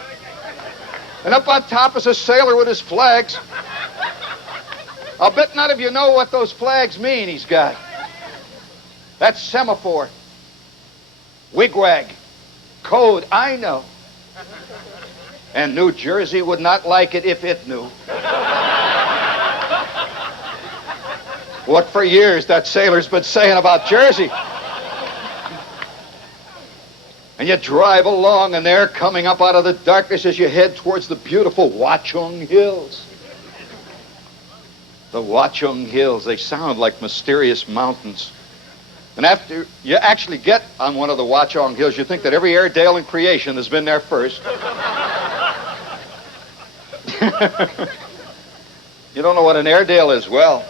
And up on top is a sailor with his flags. I'll bet none of you know what those flags mean he's got. That's semaphore, wigwag, code, I know. And New Jersey would not like it if it knew. What for years that sailor's been saying about Jersey. And you drive along, and they're coming up out of the darkness as you head towards the beautiful Watchung Hills. The Watchung Hills, they sound like mysterious mountains. And after you actually get on one of the Watchung Hills, you think that every Airedale in creation has been there first. You don't know what an Airedale is? Well,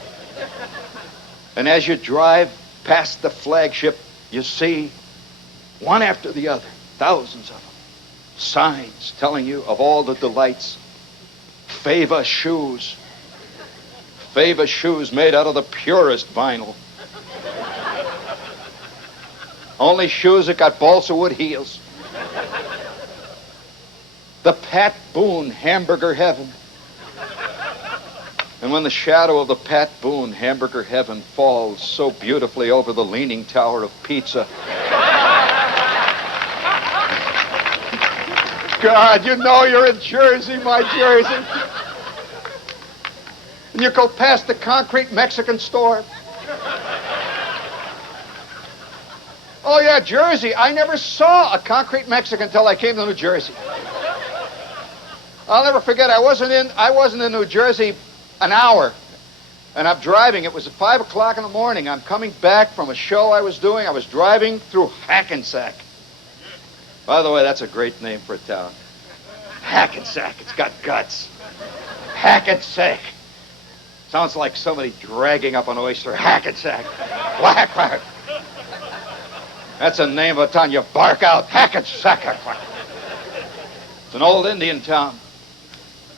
and as you drive past the flagship, you see one after the other, thousands of them, signs telling you of all the delights. Fava shoes, Fava shoes made out of the purest vinyl. Only shoes that got balsa wood heels. The Pat Boone Hamburger Heaven. And when the shadow of the Pat Boone Hamburger Heaven falls so beautifully over the Leaning Tower of Pizza. God, you know you're in Jersey, my Jersey. And you go past the concrete Mexican store. Oh, yeah, Jersey. I never saw a concrete Mexican until I came to New Jersey. I'll never forget, I wasn't in New Jersey an hour. And I'm driving. It was at 5 o'clock in the morning. I'm coming back from a show I was doing. I was driving through Hackensack. By the way, that's a great name for a town. Hackensack. It's got guts. Hackensack. Sounds like somebody dragging up an oyster. Hackensack. Whack, whack. That's the name of a town you bark out. Hackensack. It's an old Indian town.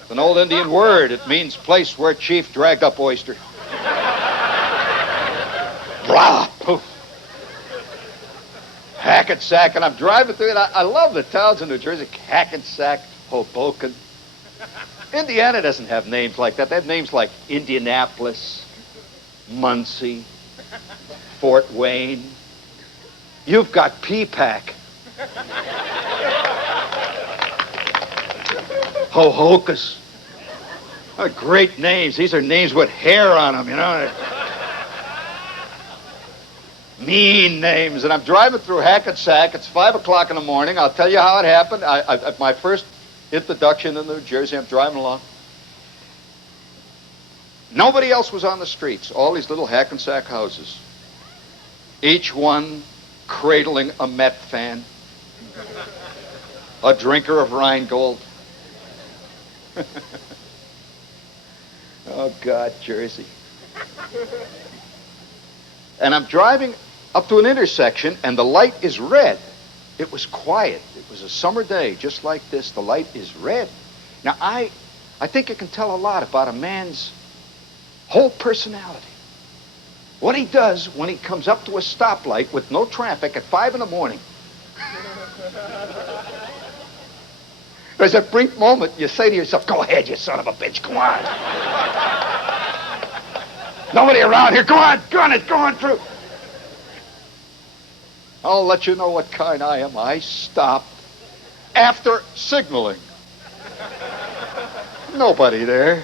It's an old Indian word. It means place where chief dragged up oyster. Blah, poof. Hackensack, and I'm driving through it. I love the towns in New Jersey. Hackensack, Hoboken. Indiana doesn't have names like that. They have names like Indianapolis, Muncie, Fort Wayne. You've got P-Pack. Hohokus. Great names. These are names with hair on them, you know. Mean names. And I'm driving through Hackensack. It's 5 o'clock in the morning. I'll tell you how it happened. At my first introduction in New Jersey, I'm driving along. Nobody else was on the streets. All these little Hackensack houses. Each one cradling a Met fan. A drinker of Rheingold. Oh, God, Jersey. And I'm driving up to an intersection, and the light is red. It was quiet. It was a summer day, just like this. The light is red. Now, I think it can tell a lot about a man's whole personality. What he does when he comes up to a stoplight with no traffic at 5 in the morning. There's a brief moment you say to yourself, go ahead, you son of a bitch, go on. Nobody around here, go on, it's going through. I'll let you know what kind I am. I stopped after signaling. Nobody there.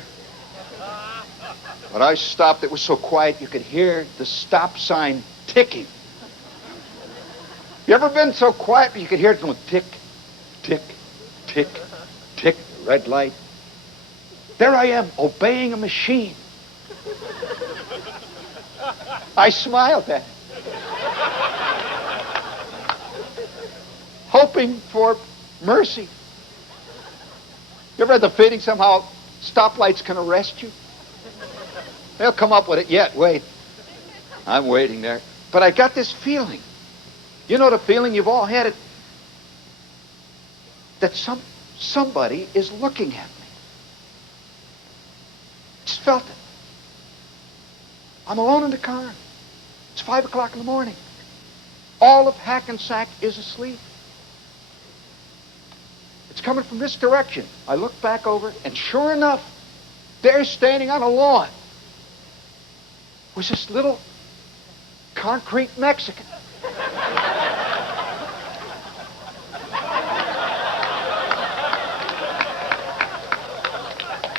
But I stopped. It was so quiet you could hear the stop sign ticking. You ever been so quiet you could hear it going tick, tick, tick, tick, red light? There I am, obeying a machine. I smiled at it. Hoping for mercy. You ever had the feeling somehow stoplights can arrest you? They'll come up with it yet. Wait. I'm waiting there. But I got this feeling. You know the feeling, you've all had it, that somebody is looking at me. Just felt it. I'm alone in the car. It's 5 o'clock in the morning. All of Hackensack is asleep. It's coming from this direction. I look back over, and sure enough, there standing on a lawn was this little concrete Mexican.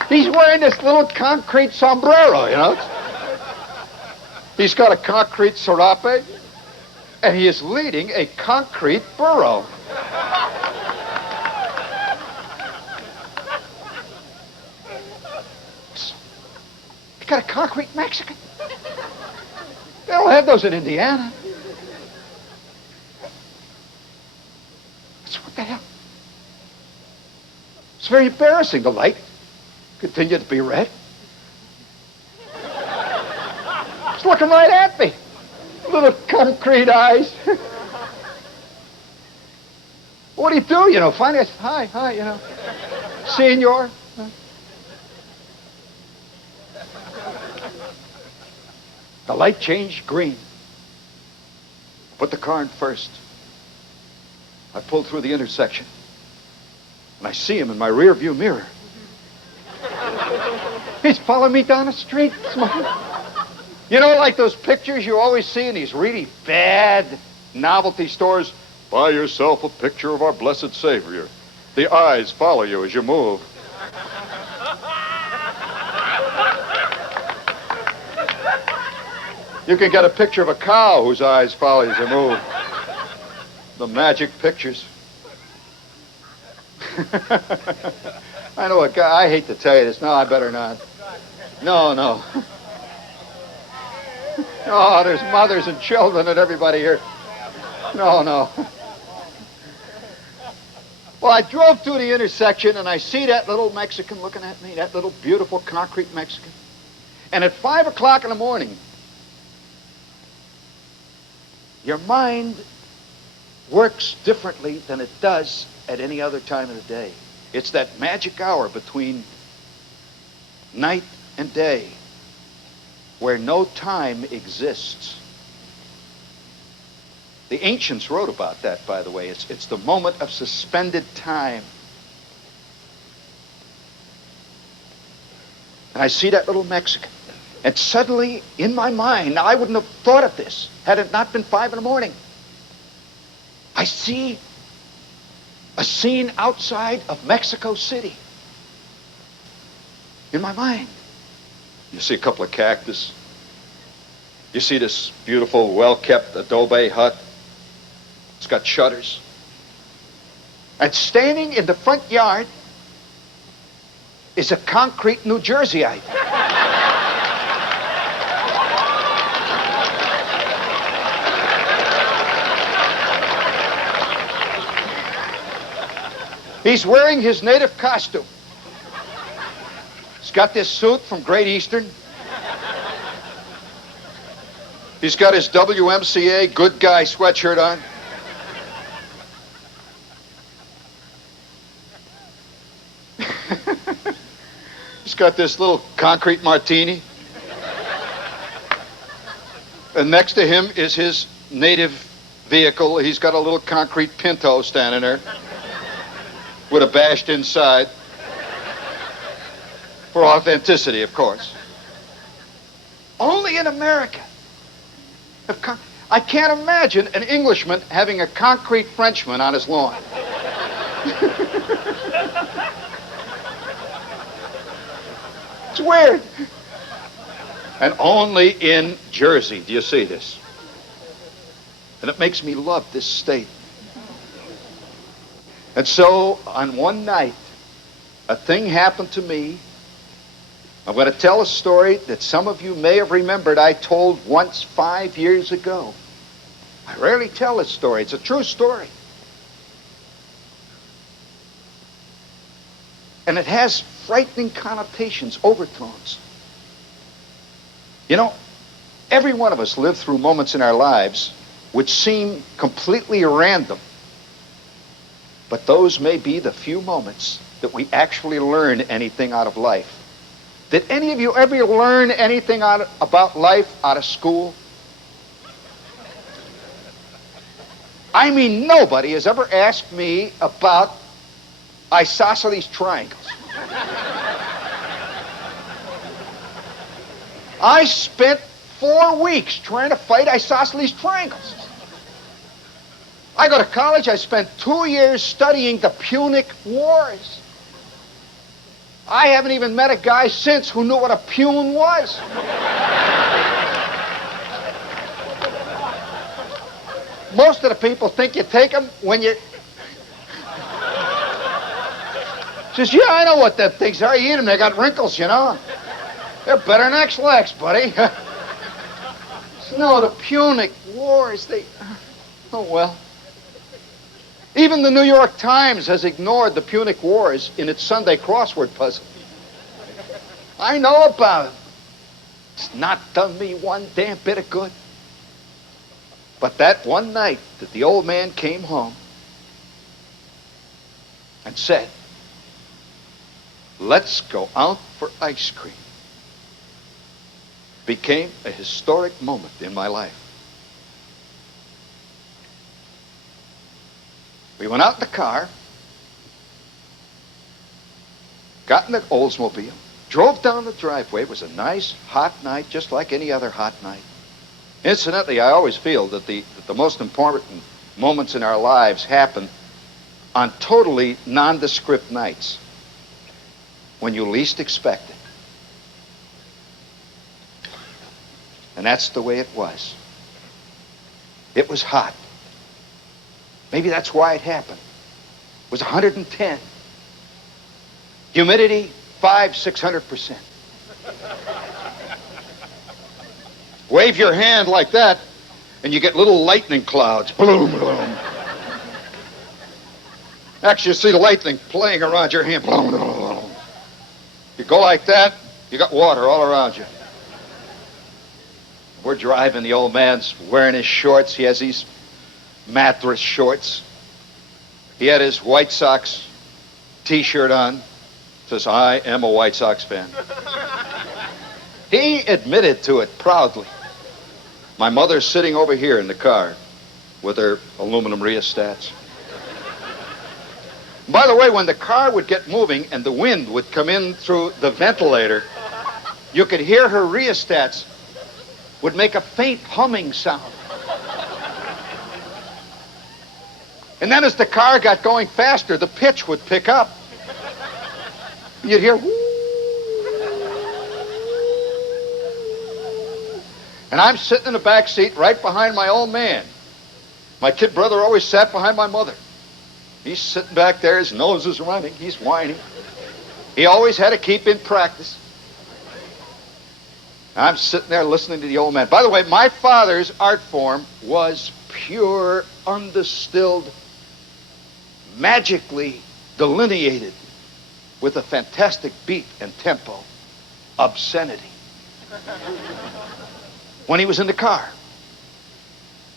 He's wearing this little concrete sombrero, you know. He's got a concrete serape, and he is leading a concrete burro. He's got a concrete Mexican. They don't have those in Indiana. What the hell? It's very embarrassing. The light continued to be red. It's looking right at me. Little concrete eyes. What do you do? You know, finally I said, hi, you know. Senor. The light changed green. Put the car in first. I pulled through the intersection, and I see him in my rear view mirror. He's following me down the street, smiling. You know, like those pictures you always see in these really bad novelty stores? Buy yourself a picture of our blessed Savior. The eyes follow you as you move. You can get a picture of a cow whose eyes follow you as you move. The magic pictures. I know a guy, I hate to tell you this. No, I better not. No. Oh, there's mothers and children and everybody here. No. Well, I drove through the intersection and I see that little Mexican looking at me, that little beautiful concrete Mexican. And at 5 o'clock in the morning, your mind works differently than it does at any other time of the day. It's that magic hour between night and day where no time exists. The ancients wrote about that, by the way. It's the moment of suspended time. And I see that little Mexican. And suddenly, in my mind, now I wouldn't have thought of this had it not been 5 in the morning. I see a scene outside of Mexico City. In my mind. You see a couple of cactus. You see this beautiful, well-kept adobe hut. It's got shutters. And standing in the front yard is a concrete New Jerseyite. He's wearing his native costume. He's got this suit from Great Eastern. He's got his WMCA good guy sweatshirt on. He's got this little concrete martini. And next to him is his native vehicle. He's got a little concrete Pinto standing there with a bashed inside. For authenticity, of course. Only in America. I can't imagine an Englishman having a concrete Frenchman on his lawn. It's weird. And only in Jersey do you see this. And it makes me love this state. And so, on one night, a thing happened to me. I'm going to tell a story that some of you may have remembered I told once 5 years ago. I rarely tell this story. It's a true story. And it has frightening connotations, overtones. You know, every one of us live through moments in our lives which seem completely random. But those may be the few moments that we actually learn anything out of life. Did any of you ever learn anything about life out of school? I mean, nobody has ever asked me about isosceles triangles. I spent 4 weeks trying to fight isosceles triangles. I go to college, I spent 2 years studying the Punic Wars. I haven't even met a guy since who knew what a Pune was. Most of the people think you take them when you... Says, yeah, I know what them things are. You eat them, they got wrinkles, you know. They're better than X-Lax, buddy. No, the Punic Wars, they... Oh, well. Even the New York Times has ignored the Punic Wars in its Sunday crossword puzzle. I know about it. It's not done me one damn bit of good. But that one night that the old man came home and said, let's go out for ice cream. became a historic moment in my life. We went out in the car, got in the Oldsmobile, drove down the driveway. It was a nice, hot night, just like any other hot night. Incidentally, I always feel that the most important moments in our lives happen on totally nondescript nights, when you least expect it. And that's the way it was. It was hot. Maybe that's why it happened. It was 110. Humidity, 500-600%. Wave your hand like that, and you get little lightning clouds. Bloom, bloom. Actually, you see the lightning playing around your hand. Bloom, bloom, bloom. You go like that, you got water all around you. We're driving, the old man's wearing his shorts. He has these mattress shorts. He had his White Sox t-shirt on. Says, I am a White Sox fan. He admitted to it proudly. My mother's sitting over here in the car with her aluminum rheostats. By the way, when the car would get moving and the wind would come in through the ventilator, you could hear her rheostats would make a faint humming sound. And then as the car got going faster, the pitch would pick up. You'd hear, whoo. And I'm sitting in the back seat right behind my old man. My kid brother always sat behind my mother. He's sitting back there, his nose is running, he's whining. He always had to keep in practice. I'm sitting there listening to the old man. By the way, my father's art form was pure, undistilled, magically delineated with a fantastic beat and tempo, obscenity. When he was in the car.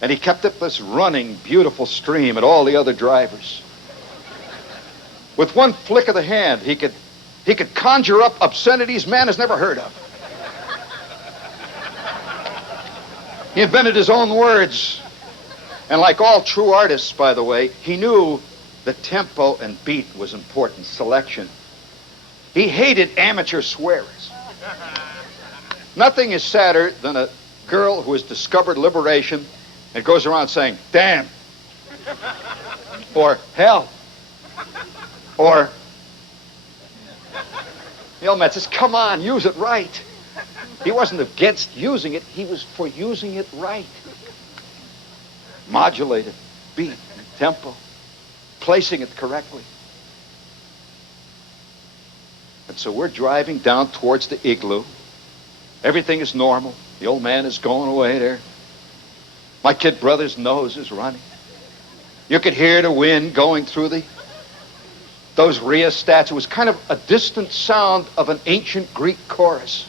And he kept up this running, beautiful stream at all the other drivers. With one flick of the hand, he could conjure up obscenities man has never heard of. He invented his own words. And like all true artists, by the way, he knew the tempo and beat was important, selection. He hated amateur swearers. Nothing is sadder than a girl who has discovered liberation and goes around saying, damn, or hell, or, the old man says, come on, use it right. He wasn't against using it, he was for using it right. Modulated, beat, and tempo, placing it correctly. And so we're driving down towards the igloo. Everything is normal. The old man is going away there. My kid brother's nose is running. You could hear the wind going through those rheostats. It was kind of a distant sound of an ancient Greek chorus.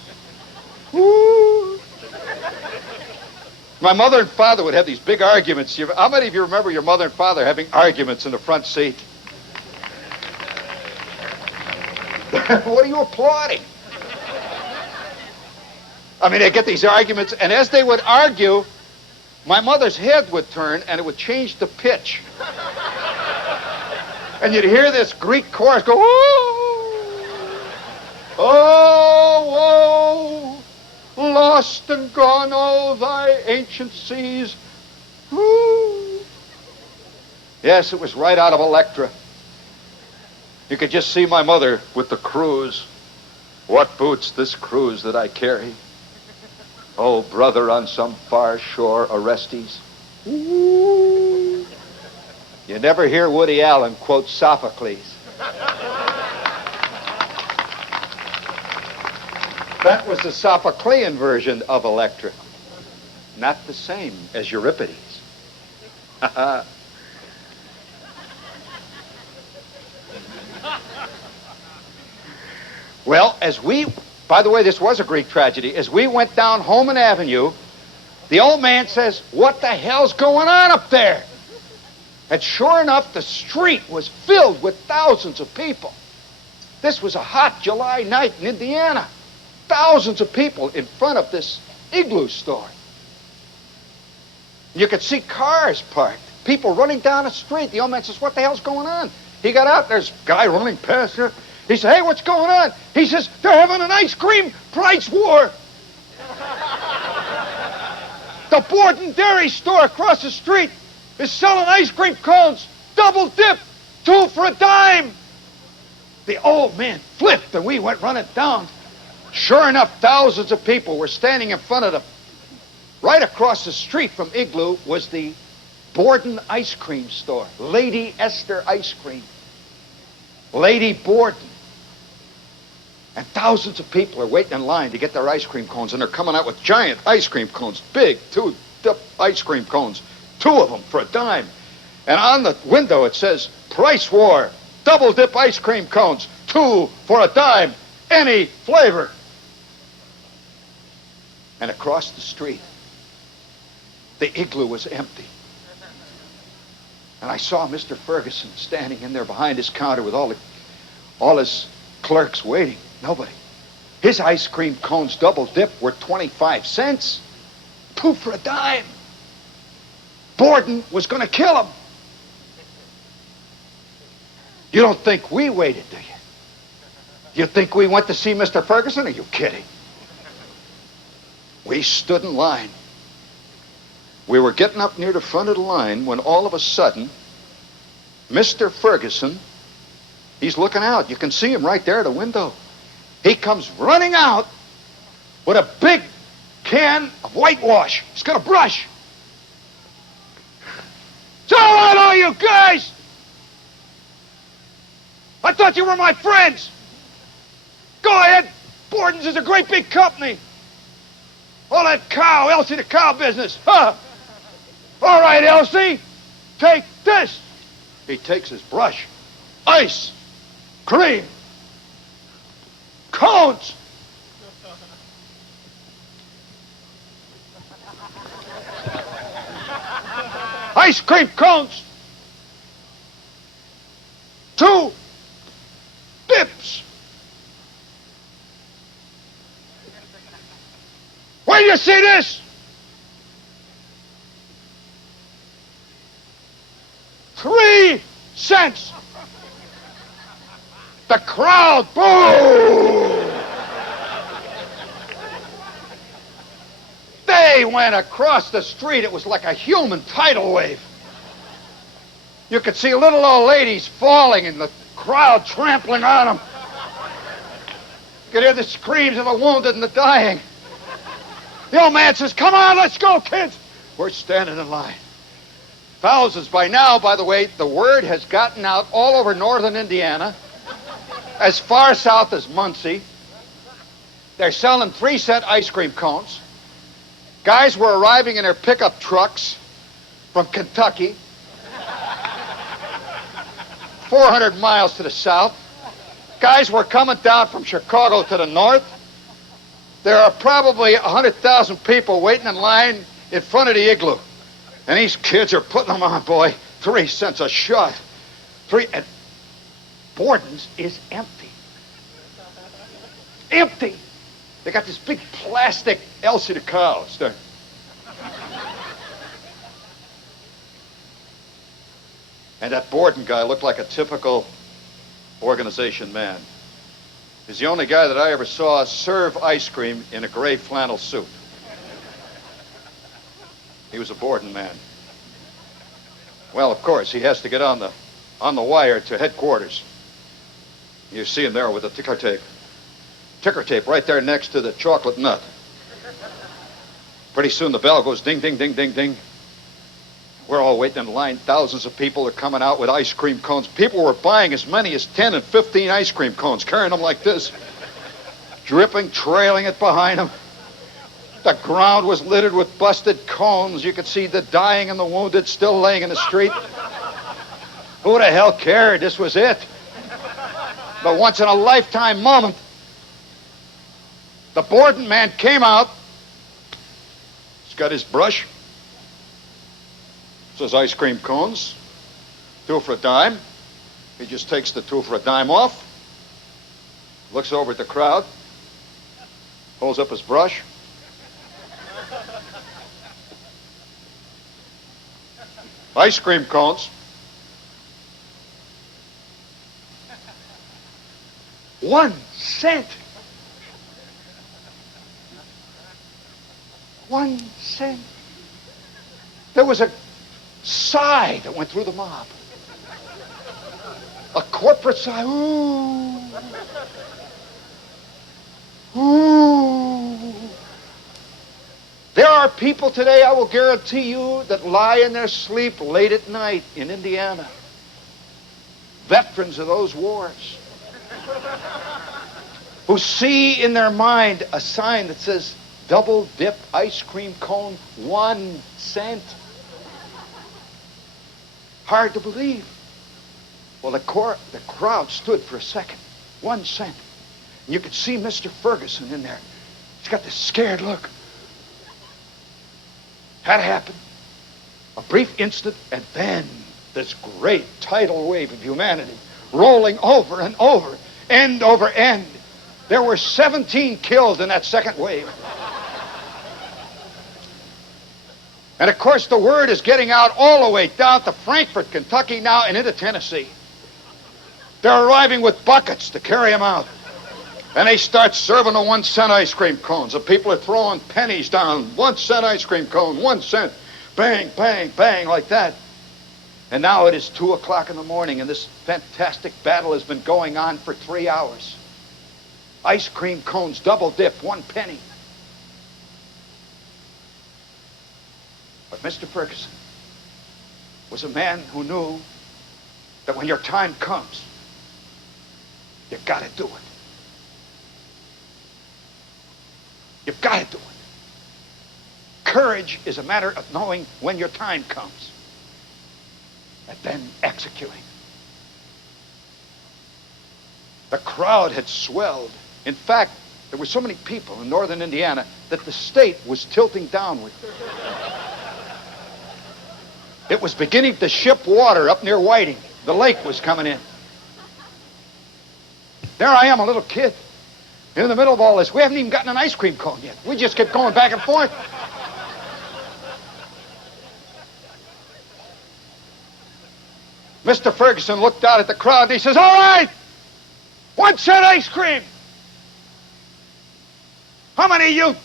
Woo! My mother and father would have these big arguments. How many of you remember your mother and father having arguments in the front seat? What are you applauding? I mean, they get these arguments, and as they would argue, my mother's head would turn, and it would change the pitch. And you'd hear this Greek chorus go, oh, oh, oh, lost and gone, oh, thy ancient seas. Ooh. Yes, it was right out of Electra. You could just see my mother with the cruise. What boots this cruise that I carry? Oh, brother on some far shore, Orestes. Ooh. You never hear Woody Allen quote Sophocles. That was the Sophoclean version of Electra. Not the same as Euripides. Well, by the way, this was a Greek tragedy. As we went down Holman Avenue, the old man says, what the hell's going on up there? And sure enough, the street was filled with thousands of people. This was a hot July night in Indiana. Thousands of people in front of this Igloo store. You could see cars parked, people running down the street. The old man says, what the hell's going on? He got out, there's a guy running past her. He said, hey, what's going on? He says, they're having an ice cream price war. The Borden Dairy store across the street is selling ice cream cones, double dip, 2 for a dime. The old man flipped and we went running down. Sure enough, thousands of people were standing in front of right across the street from Igloo was the Borden ice cream store. Lady Esther ice cream. Lady Borden. And thousands of people are waiting in line to get their ice cream cones, and they're coming out with giant ice cream cones, big 2-dip ice cream cones, 2 of them for a dime. And on the window it says, price war, double dip ice cream cones, 2 for a dime, any flavor. And across the street, the Igloo was empty. And I saw Mr. Ferguson standing in there behind his counter with all his clerks waiting. Nobody. His ice cream cones double dip were 25 cents. 2 for a dime. Borden was going to kill him. You don't think we waited, do you? You think we went to see Mr. Ferguson? Are you kidding? We stood in line. We were getting up near the front of the line when all of a sudden, Mr. Ferguson, he's looking out. You can see him right there at the window. He comes running out with a big can of whitewash. He's got a brush. So what are you guys? I thought you were my friends. Go ahead. Borden's is a great big company. All that cow, Elsie the cow business. Huh? All right, Elsie, take this. He takes his brush. Ice, cream, cones. Ice cream cones. 2 dips. Where do you see this? 3 cents. The crowd, boo! They went across the street. It was like a human tidal wave. You could see little old ladies falling and the crowd trampling on them. You could hear the screams of the wounded and the dying. The old man says, come on, let's go, kids. We're standing in line. Thousands by now, by the way, the word has gotten out all over northern Indiana, as far south as Muncie. They're selling 3-cent ice cream cones. Guys were arriving in their pickup trucks from Kentucky, 400 miles to the south. Guys were coming down from Chicago to the north. There are probably 100,000 people waiting in line in front of the Igloo. And these kids are putting them on, boy. 3 cents a shot. And Borden's is empty. Empty. They got this big plastic Elsie the cow. And that Borden guy looked like a typical organization man. He's the only guy that I ever saw serve ice cream in a gray flannel suit. He was a Borden man. Well, of course, he has to get on the wire to headquarters. You see him there with the ticker tape. Ticker tape right there next to the chocolate nut. Pretty soon the bell goes ding, ding, ding, ding, ding. We're all waiting in line. Thousands of people are coming out with ice cream cones. People were buying as many as 10 and 15 ice cream cones, carrying them like this, dripping, trailing it behind them. The ground was littered with busted cones. You could see the dying and the wounded still laying in the street. Who the hell cared? This was it. The once-in-a-lifetime moment. The Borden man came out. He's got his brush. Says ice cream cones, 2 for a dime. He just takes the 2 for a dime off, looks over at the crowd, holds up his brush. Ice cream cones. 1 cent. 1 cent. There was a sigh that went through the mob. A corporate sigh. Ooh. Ooh. There are people today, I will guarantee you, that lie in their sleep late at night in Indiana. Veterans of those wars. Who see in their mind a sign that says, double dip ice cream cone, 1 cent. Hard to believe. Well, the crowd stood for a second. 1 cent. And you could see Mr. Ferguson in there. He's got this scared look. Had to happen. A brief instant, and then this great tidal wave of humanity rolling over and over, end over end. There were 17 killed in that second wave. And of course, the word is getting out all the way down to Frankfort, Kentucky now, and into Tennessee. They're arriving with buckets to carry them out. And they start serving the 1 cent ice cream cones. The people are throwing pennies down. 1 cent ice cream cone, 1 cent. Bang, bang, bang, like that. And now it is 2 o'clock in the morning, and this fantastic battle has been going on for 3 hours. Ice cream cones, double dip, 1 penny. But Mr. Ferguson was a man who knew that when your time comes, you gotta do it. You've got to do it. Courage is a matter of knowing when your time comes and then executing. The crowd had swelled. In fact, there were so many people in northern Indiana that the state was tilting downward. It was beginning to ship water up near Whiting. The lake was coming in. There I am, a little kid. In the middle of all this, we haven't even gotten an ice cream cone yet. We just kept going back and forth. Mr. Ferguson looked out at the crowd and he says, all right, 1 cent ice cream. How many of you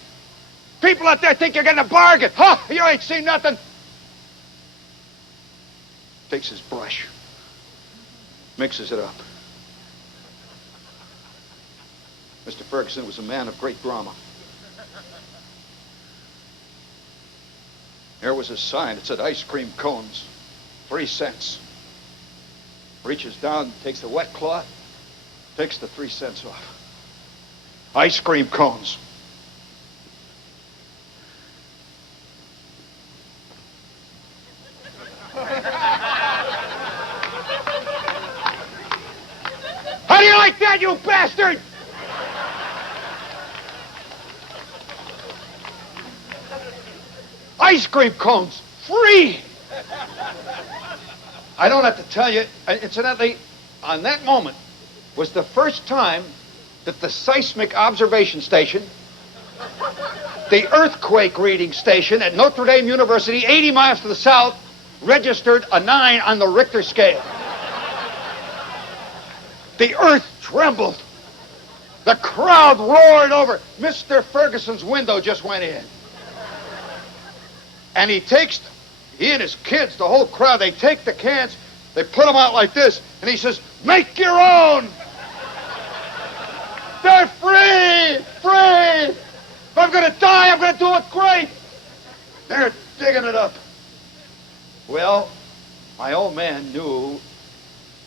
people out there think you're getting a bargain? Huh? You ain't seen nothing. Takes his brush, mixes it up. Mr. Ferguson was a man of great drama. There was a sign that said ice cream cones, 3 cents. Reaches down, takes the wet cloth, takes the 3 cents off. Ice cream cones. How do you like that, you bastard? Ice cream cones, free! I don't have to tell you, incidentally, on that moment was the first time that the seismic observation station, the earthquake reading station at Notre Dame University, 80 miles to the south, registered a 9 on the Richter scale. The earth trembled. The crowd roared over. Mr. Ferguson's window just went in. And he and his kids, the whole crowd, they take the cans, they put them out like this, and he says, make your own. They're free, free. If I'm going to die, I'm going to do it great. They're digging it up. Well, my old man knew,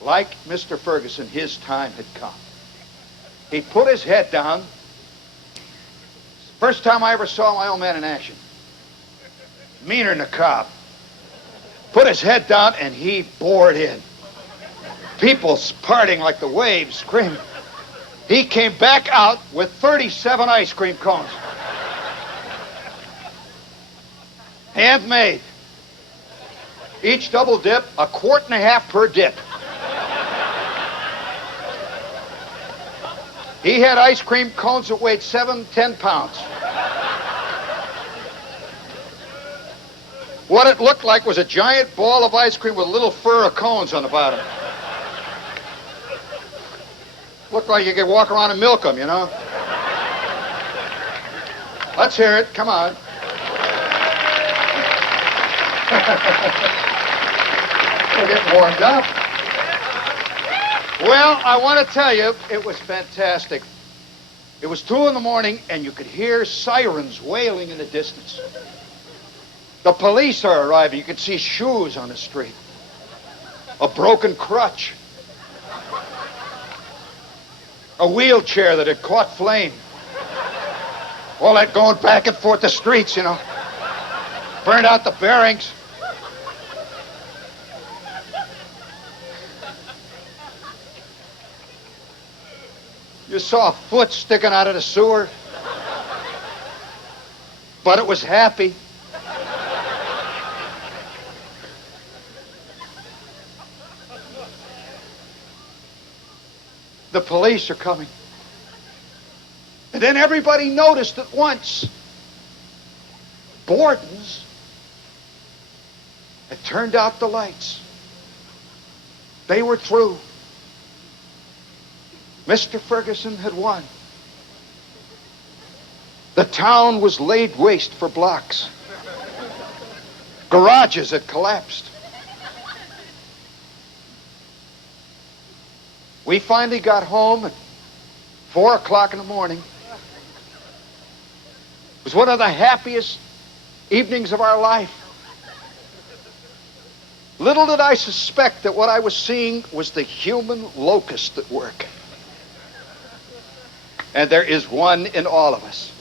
like Mr. Ferguson, his time had come. He put his head down. First time I ever saw my old man in action. Meaner than a cop. Put his head down and he bored in. People parting like the waves, screaming. He came back out with 37 ice cream cones. Handmade. Each double dip, $1.5 quarts per dip. He had ice cream cones that weighed 7, 10 pounds. What it looked like was a giant ball of ice cream with little fur cones on the bottom. Looked like you could walk around and milk them, you know? Let's hear it. Come on. We're getting warmed up. Well, I want to tell you, it was fantastic. It was 2 in the morning, and you could hear sirens wailing in the distance. The police are arriving. You could see shoes on the street. A broken crutch. A wheelchair that had caught flame. All that going back and forth the streets, you know. Burned out the bearings. You saw a foot sticking out of the sewer. But it was happy. The police are coming. And then everybody noticed at once Borden's had turned out the lights. They were through. Mr. Ferguson had won. The town was laid waste for blocks. Garages had collapsed. We finally got home at 4 o'clock in the morning. It was one of the happiest evenings of our life. Little did I suspect that what I was seeing was the human locust at work. And there is one in all of us.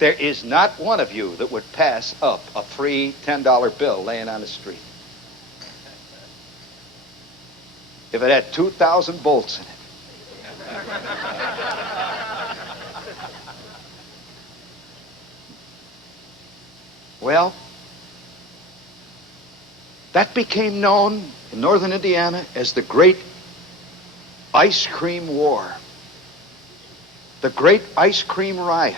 There is not one of you that would pass up a free $10 bill laying on the street. If it had 2,000 bolts in it. Well, that became known in northern Indiana as the Great Ice Cream War. The Great Ice Cream Riot.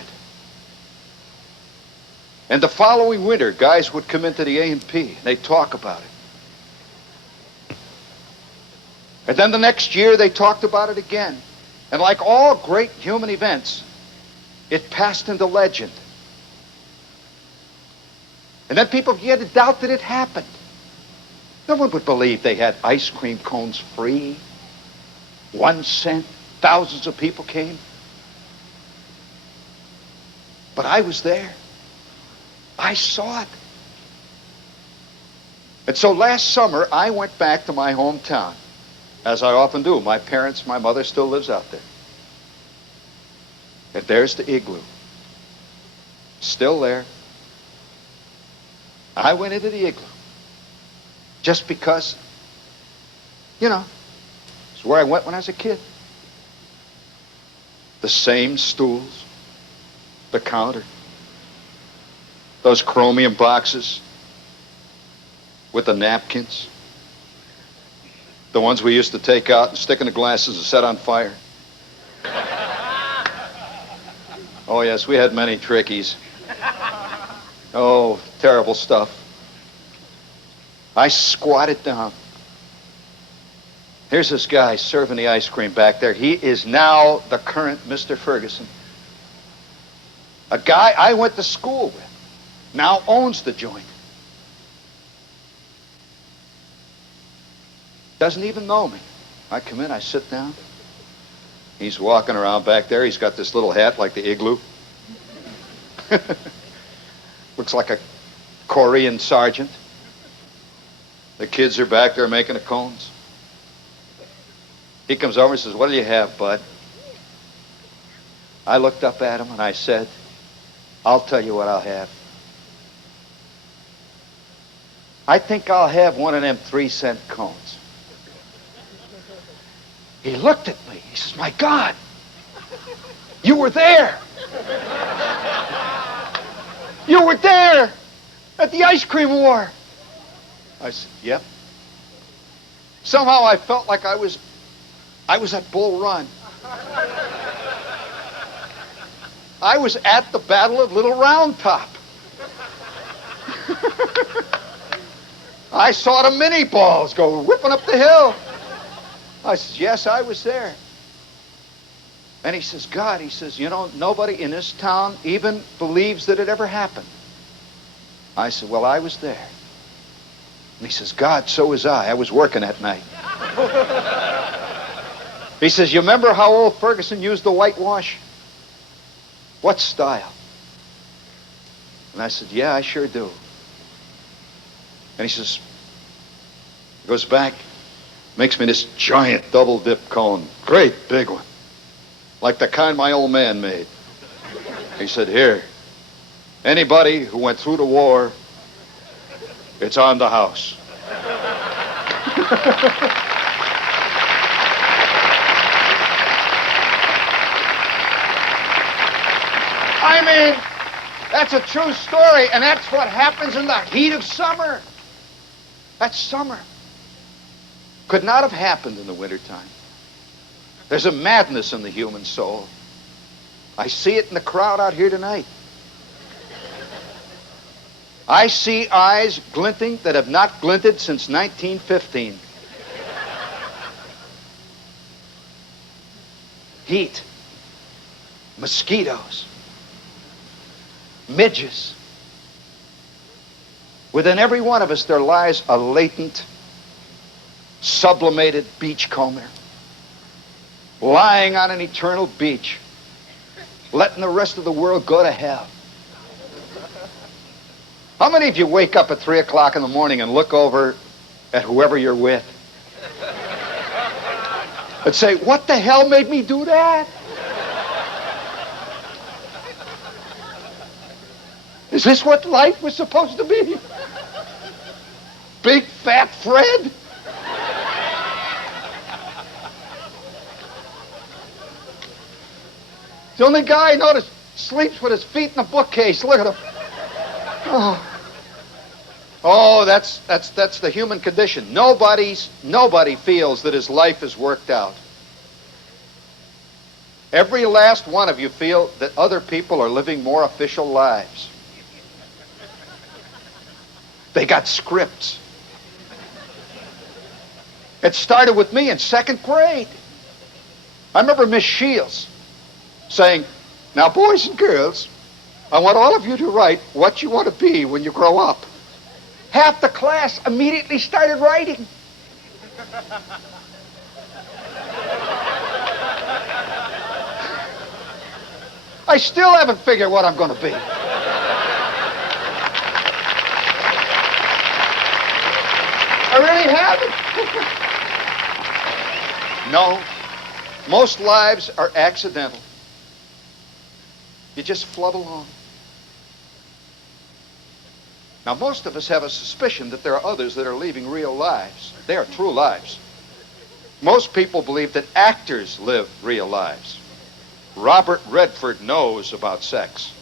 And the following winter, guys would come into the A&P and they'd talk about it. And then the next year, they talked about it again. And like all great human events, it passed into legend. And then people began to doubt that it happened. No one would believe they had ice cream cones free. 1 cent. Thousands of people came. But I was there. I saw it. And so last summer, I went back to my hometown. As I often do. My mother still lives out there. And there's the igloo. Still there. I went into the igloo. Just because, you know, it's where I went when I was a kid. The same stools. The counter. Those chromium boxes. With the napkins. The ones we used to take out and stick in the glasses and set on fire. Oh, yes, we had many trickies. Oh, terrible stuff. I squatted down. Here's this guy serving the ice cream back there. He is now the current Mr. Ferguson. A guy I went to school with now owns the joint. Doesn't even know me. I come in, I sit down. He's walking around back there. He's got this little hat like the igloo. Looks like a Korean sergeant. The kids are back there making the cones. He comes over and says, "What do you have, bud?" I looked up at him and I said, "I'll tell you what I'll have. I think I'll have one of them 3-cent cones." He looked at me. He says, "My God, you were there. You were there at the ice cream war." I said, "Yep." Somehow I felt like I was at Bull Run. I was at the Battle of Little Round Top. I saw the mini balls go whipping up the hill. I says, yes, I was there. And he says, God, he says, you know, nobody in this town even believes that it ever happened. I said, well, I was there. And he says, God, so was I. I was working that night. He says, you remember how old Ferguson used the whitewash? What style? And I said, yeah, I sure do. And he says, goes back, makes me this giant double dip cone, great big one, like the kind my old man made. He said, here, anybody who went through the war, it's on the house. I mean, that's a true story, and that's what happens in the heat of summer. That's summer. Could not have happened in the wintertime. There's a madness in the human soul. I see it in the crowd out here tonight. I see eyes glinting that have not glinted since 1915. Heat, mosquitoes, midges. Within every one of us there lies a latent, sublimated beachcomber, lying on an eternal beach, letting the rest of the world go to hell. How many of you wake up at 3 o'clock in the morning and look over at whoever you're with and say, what the hell made me do that? Is this what life was supposed to be? Big fat Fred? The only guy I noticed sleeps with his feet in a bookcase. Look at him. Oh, that's the human condition. Nobody feels that his life is worked out. Every last one of you feel that other people are living more official lives. They got scripts. It started with me in 2nd grade. I remember Miss Shields saying, now boys and girls, I want all of you to write what you want to be when you grow up. Half the class immediately started writing. I still haven't figured what I'm going to be. I really haven't. No, most lives are accidental. You just float along. Now, most of us have a suspicion that there are others that are leading real lives. They are true lives. Most people believe that actors live real lives. Robert Redford knows about sex.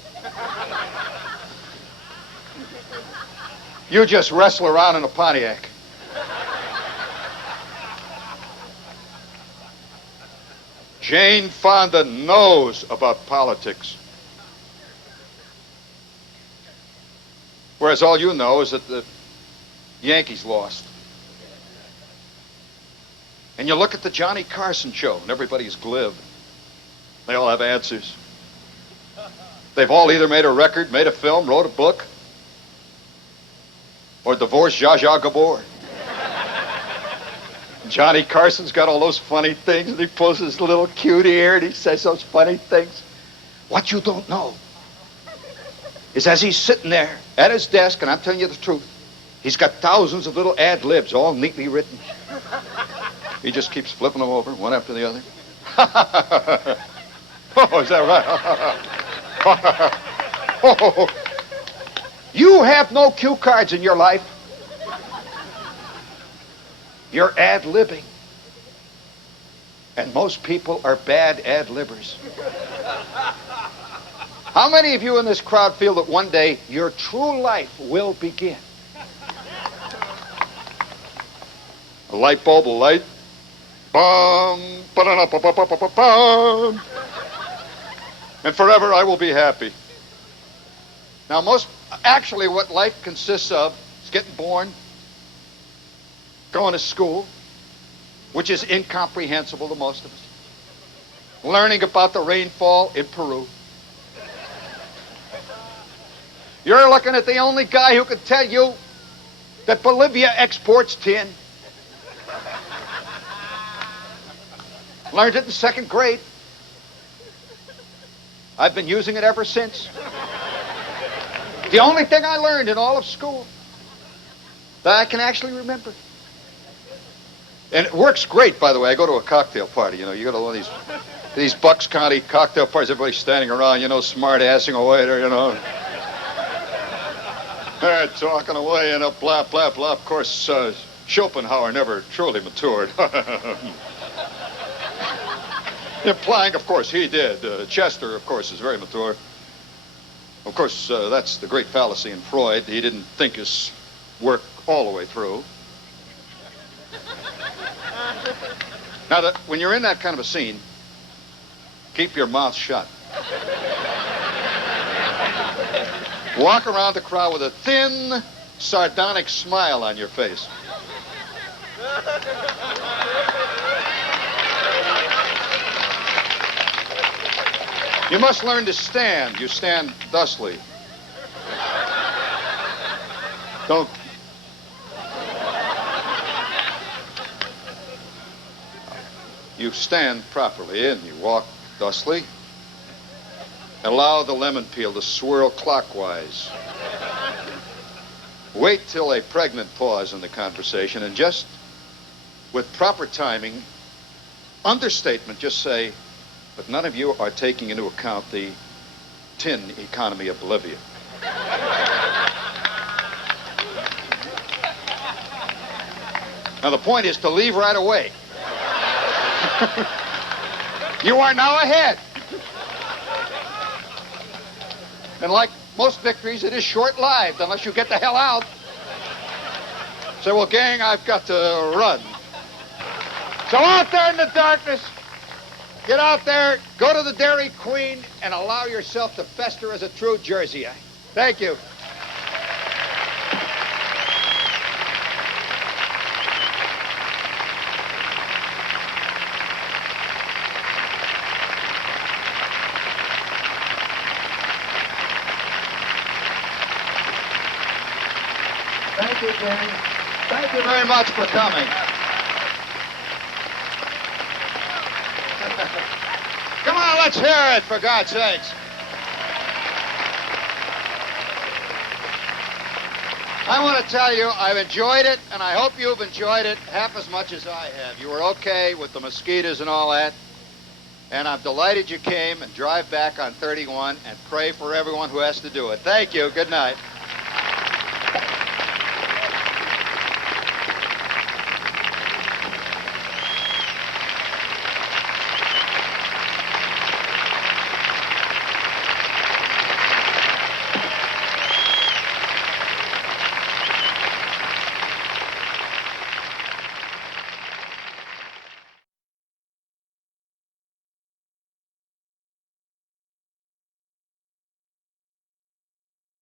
You just wrestle around in a Pontiac. Jane Fonda knows about politics. Whereas all you know is that the Yankees lost. And you look at the Johnny Carson show, and everybody's glib. They all have answers. They've all either made a record, made a film, wrote a book, or divorced Zsa Zsa Gabor. Johnny Carson's got all those funny things, and he pulls his little cute ear, and he says those funny things. What you don't know is as he's sitting there at his desk, and I'm telling you the truth, he's got thousands of little ad-libs all neatly written. He just keeps flipping them over, one after the other. Oh, is that right? Oh. You have no cue cards in your life. You're ad-libbing. And most people are bad ad-libbers. How many of you in this crowd feel that one day your true life will begin? A light bulb will light. Bum, ba-da-da-ba-ba-ba-ba-bum. And forever I will be happy. Now actually what life consists of is getting born, going to school, which is incomprehensible to most of us, learning about the rainfall in Peru. You're looking at the only guy who can tell you that Bolivia exports tin. Learned it in second grade. I've been using it ever since. The only thing I learned in all of school that I can actually remember. And it works great, by the way. I go to a cocktail party, you go to all these Bucks County cocktail parties, everybody's standing around, smart-assing away there, They're talking away, blah, blah, blah. Of course, Schopenhauer never truly matured. Implying, of course, he did. Chester, of course, is very mature. Of course, that's the great fallacy in Freud. He didn't think his work all the way through. Now, when you're in that kind of a scene, keep your mouth shut. Walk around the crowd with a thin, sardonic smile on your face. You must learn to stand. You stand thusly. Don't. You stand properly and you walk thusly. Allow the lemon peel to swirl clockwise. Wait till a pregnant pause in the conversation and just, with proper timing, understatement, just say, but none of you are taking into account the tin economy of Bolivia. Now, the point is to leave right away. You are now ahead. And like most victories, it is short-lived unless you get the hell out. Say, well, gang, I've got to run. So out there in the darkness, get out there, go to the Dairy Queen, and allow yourself to fester as a true Jerseyite. Thank you. Thank you, gang. Thank you very much for coming. Come on, let's hear it, for God's sakes. I want to tell you, I've enjoyed it, and I hope you've enjoyed it half as much as I have. You were okay with the mosquitoes and all that, and I'm delighted you came, and drive back on 31 and pray for everyone who has to do it. Thank you. Good night.